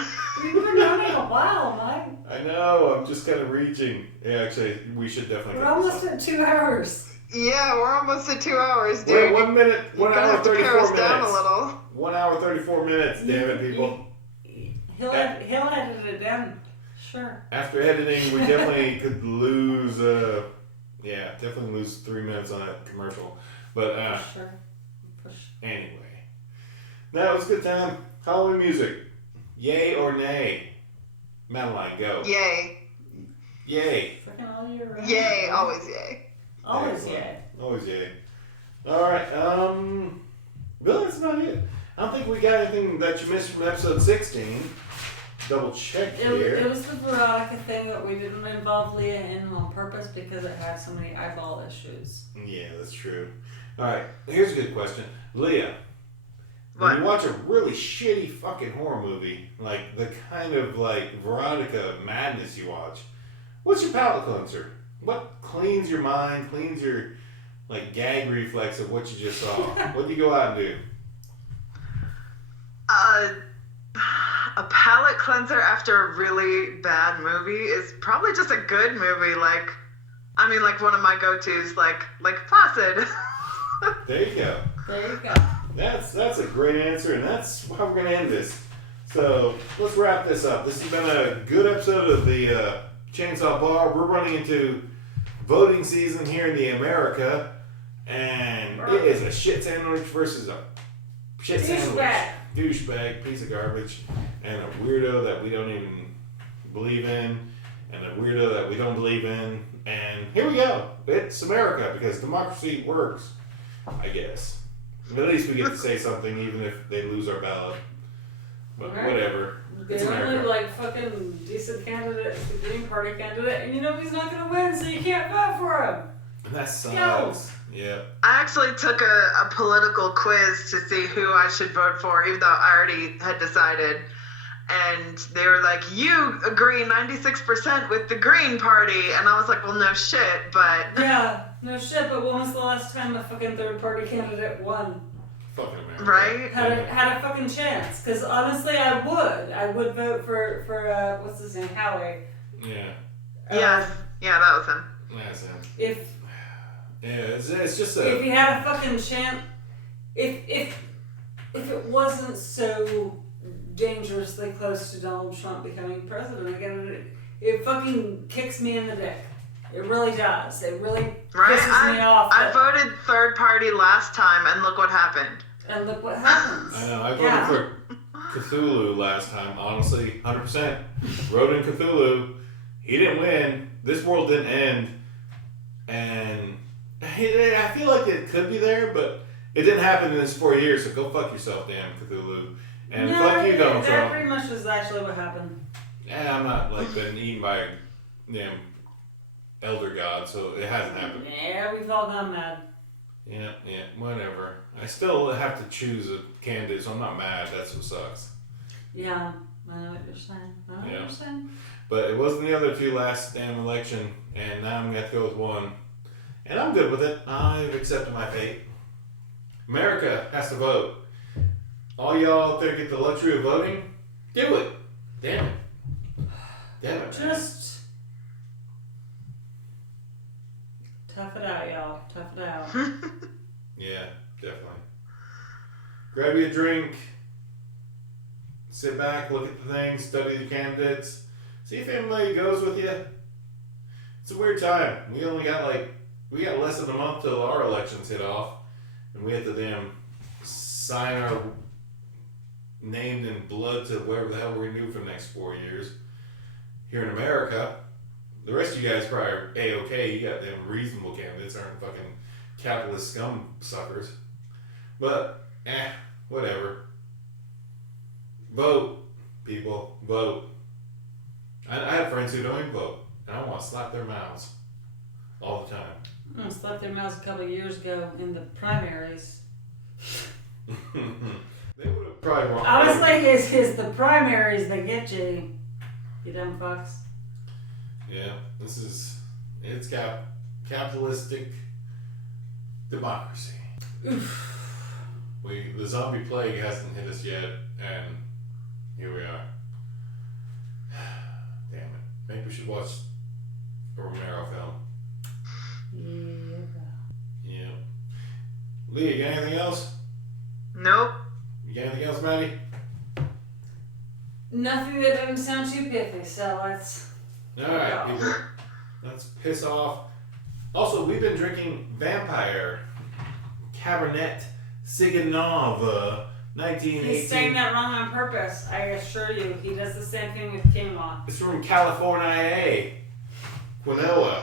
been doing it a while, Mike. I know. I'm just kind of reaching. Yeah, actually, we should definitely. We're cut this almost off. at 2 hours. Yeah, we're almost at 2 hours, dude. We're at 1 minute, You're 1 gonna hour have to 34 pare us minutes. down a little. 1 hour 34 minutes. Damn it, people. He'll edit it down. Sure. After editing, we definitely could lose. Yeah, definitely lose 3 minutes on that commercial. But For sure. anyway, that was a good time. Halloween music, yay or nay? Madeline, go. Yay. Yay. Freaking all year round. Yay. Always yay. Always Excellent. yay. Always yay. All right. Really, that's about it. I don't think we got anything that you missed from episode 16. Double check It here. was the Veronica thing that we didn't involve Leah in on purpose because it had so many eyeball issues. Yeah, that's true. All right. Here's a good question, Leah. What? When you watch a really shitty fucking horror movie, like the kind of like Veronica madness you watch, what's your palate cleanser? What cleans your mind, cleans your like gag reflex of what you just saw? What do you go out and do? A palate cleanser after a really bad movie is probably just a good movie. Like one of my go-tos, like Placid. There you go. There you go. That's a great answer, and that's how we're gonna end this. So let's wrap this up. This has been a good episode of the Chainsaw Bar. We're running into voting season here in the America, and it is a shit sandwich versus a shit sandwich. Douchebag, piece of garbage, and a weirdo that we don't even believe in, and a weirdo that we don't believe in. And here we go. It's America because democracy works, I guess. At least we get to say something even if they lose our ballot. But Right. whatever. It's The only America. like fucking decent candidate is the Green Party candidate, and you know he's not gonna win, so you can't vote for him. And that sucks. Yeah. I actually took a political quiz to see who I should vote for, even though I already had decided. And they were like, you agree 96% with the Green Party. And I was like, well, no shit, but... Yeah, no shit. But when was the last time a fucking third party candidate won? Fucking America. Right? Had a fucking chance. Because honestly, I would vote for what's his name, Howie. Yeah. Yes. Yeah, that was him. That's it. If Yeah, it's just if a. he had a fucking chance, if it wasn't so dangerously close to Donald Trump becoming president again, it fucking kicks me in the dick. It really does. It really Right? pisses me off. I voted third party last time, and look what happened. And look what happens. I know. I voted Yeah. for Cthulhu last time. Honestly, 100%. Wrote in Cthulhu. He didn't win. This world didn't end. And I feel like it could be there, but it didn't happen in this 4 years. So go fuck yourself, damn Cthulhu. And fuck you, Donald that Trump. pretty much is actually what happened. Yeah, I'm not like been eaten by a damn elder god, so it hasn't happened. Yeah, we've all gone mad. Yeah, whatever. I still have to choose a candidate, so I'm not mad. That's what sucks. Yeah, I know what you're saying. Yeah. But it wasn't the other two last damn election, and now I'm gonna have to go with one. And I'm good with it. I've accepted my fate. America has to vote. All y'all out there get the luxury of voting? Do it. Damn it. Damn it, man. Just tough it out, y'all. Tough it out. Yeah, definitely. Grab you a drink. Sit back, look at the things, study the candidates. See if anybody goes with you. It's a weird time. We got less than a month till our elections hit off. And we have to damn sign our named in blood to whatever the hell we're gonna do for the next 4 years. Here in America, the rest of you guys probably are A-okay. You got them reasonable candidates, aren't fucking capitalist scum suckers. But, whatever. Vote, people. Vote. I have friends who don't even vote, and I want to slap their mouths all the time. I slapped their mouths a couple of years ago in the primaries. They would have probably wrong. Honestly, it's the primaries that get you. You dumb fucks. Yeah, it's capitalistic democracy. The zombie plague hasn't hit us yet, and here we are. Damn it. Maybe we should watch a Romero film. Yeah. Lee, you got anything else? Nope. You got anything else, Maddy? Nothing that doesn't sound too pithy, so let's. Alright, people. Let's piss off. Also, we've been drinking Vampire Cabernet Sauvignon 1918. He's saying that wrong on purpose. I assure you, he does the same thing with quinoa. It's from California, Quinoa.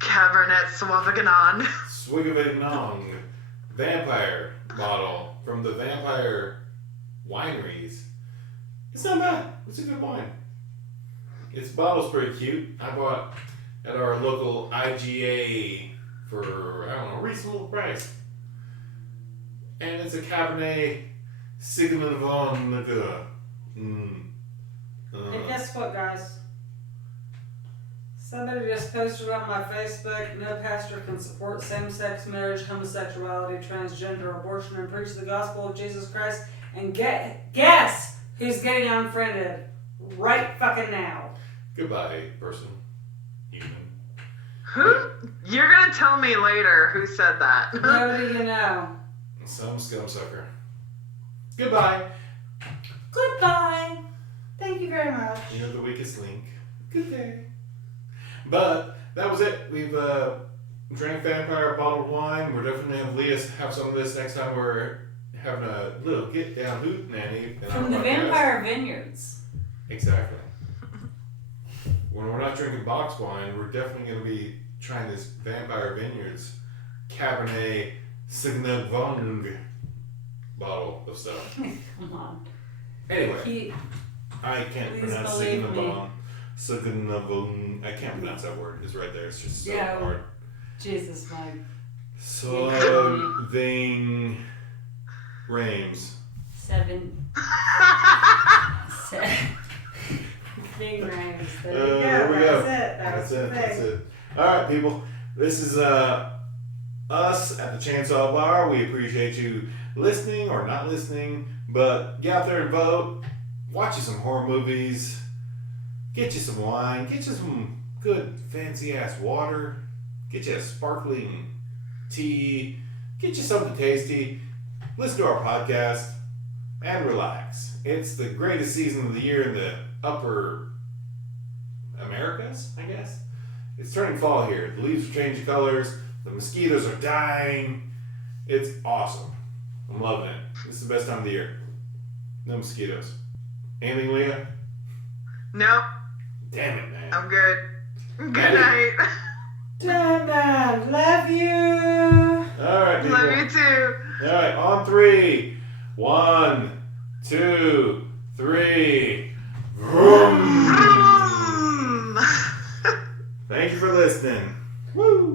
Cabernet Sauvignon. Swigavignon Vampire bottle from the Vampire Wineries. It's not bad. It's a good wine. Its bottle's pretty cute. I bought at our local IGA for, I don't know, a reasonable price. And it's a Cabernet Sauvignon. And guess what, guys? Somebody just posted on my Facebook, no pastor can support same-sex marriage, homosexuality, transgender, abortion, and preach the gospel of Jesus Christ. And guess who's getting unfriended right fucking now? Goodbye, person. Human. Who? You're gonna tell me later who said that. Nobody you know. Some scumsucker. Goodbye. Goodbye. Thank you very much. You're the weakest link. Good day. But that was it. We've drank Vampire bottled wine. We're definitely going to have Leah have some of this next time we're having a little get down hoot nanny. From the Vampire Vineyards. Exactly. When we're not drinking box wine, we're definitely going to be trying this Vampire Vineyards Cabernet Sauvignon bottle of stuff. Come on. Anyway, I can't Please pronounce believe me. Sauvignon. I can't pronounce that word. It's right there. It's just so Yeah. hard. Jesus, Mike. Sauvignon Reims. Seven. Big names. There you go. There we go. That's it. That's it. All right, people. This is us at the Chainsaw Bar. We appreciate you listening or not listening, but get out there and vote. Watch you some horror movies. Get you some wine. Get you some good fancy ass water. Get you a sparkling tea. Get you something tasty. Listen to our podcast and relax. It's the greatest season of the year in the upper Americas, I guess. It's turning fall here. The leaves are changing colors. The mosquitoes are dying. It's awesome. I'm loving it. This is the best time of the year. No mosquitoes. Anything, Leah? Nope. Damn it, man. I'm good. Good Maddy? night. Dun, love you. All right, people. Love you too. All right, on 3. 1, 2, 3. Vroom. Vroom. Thank you for listening. Woo!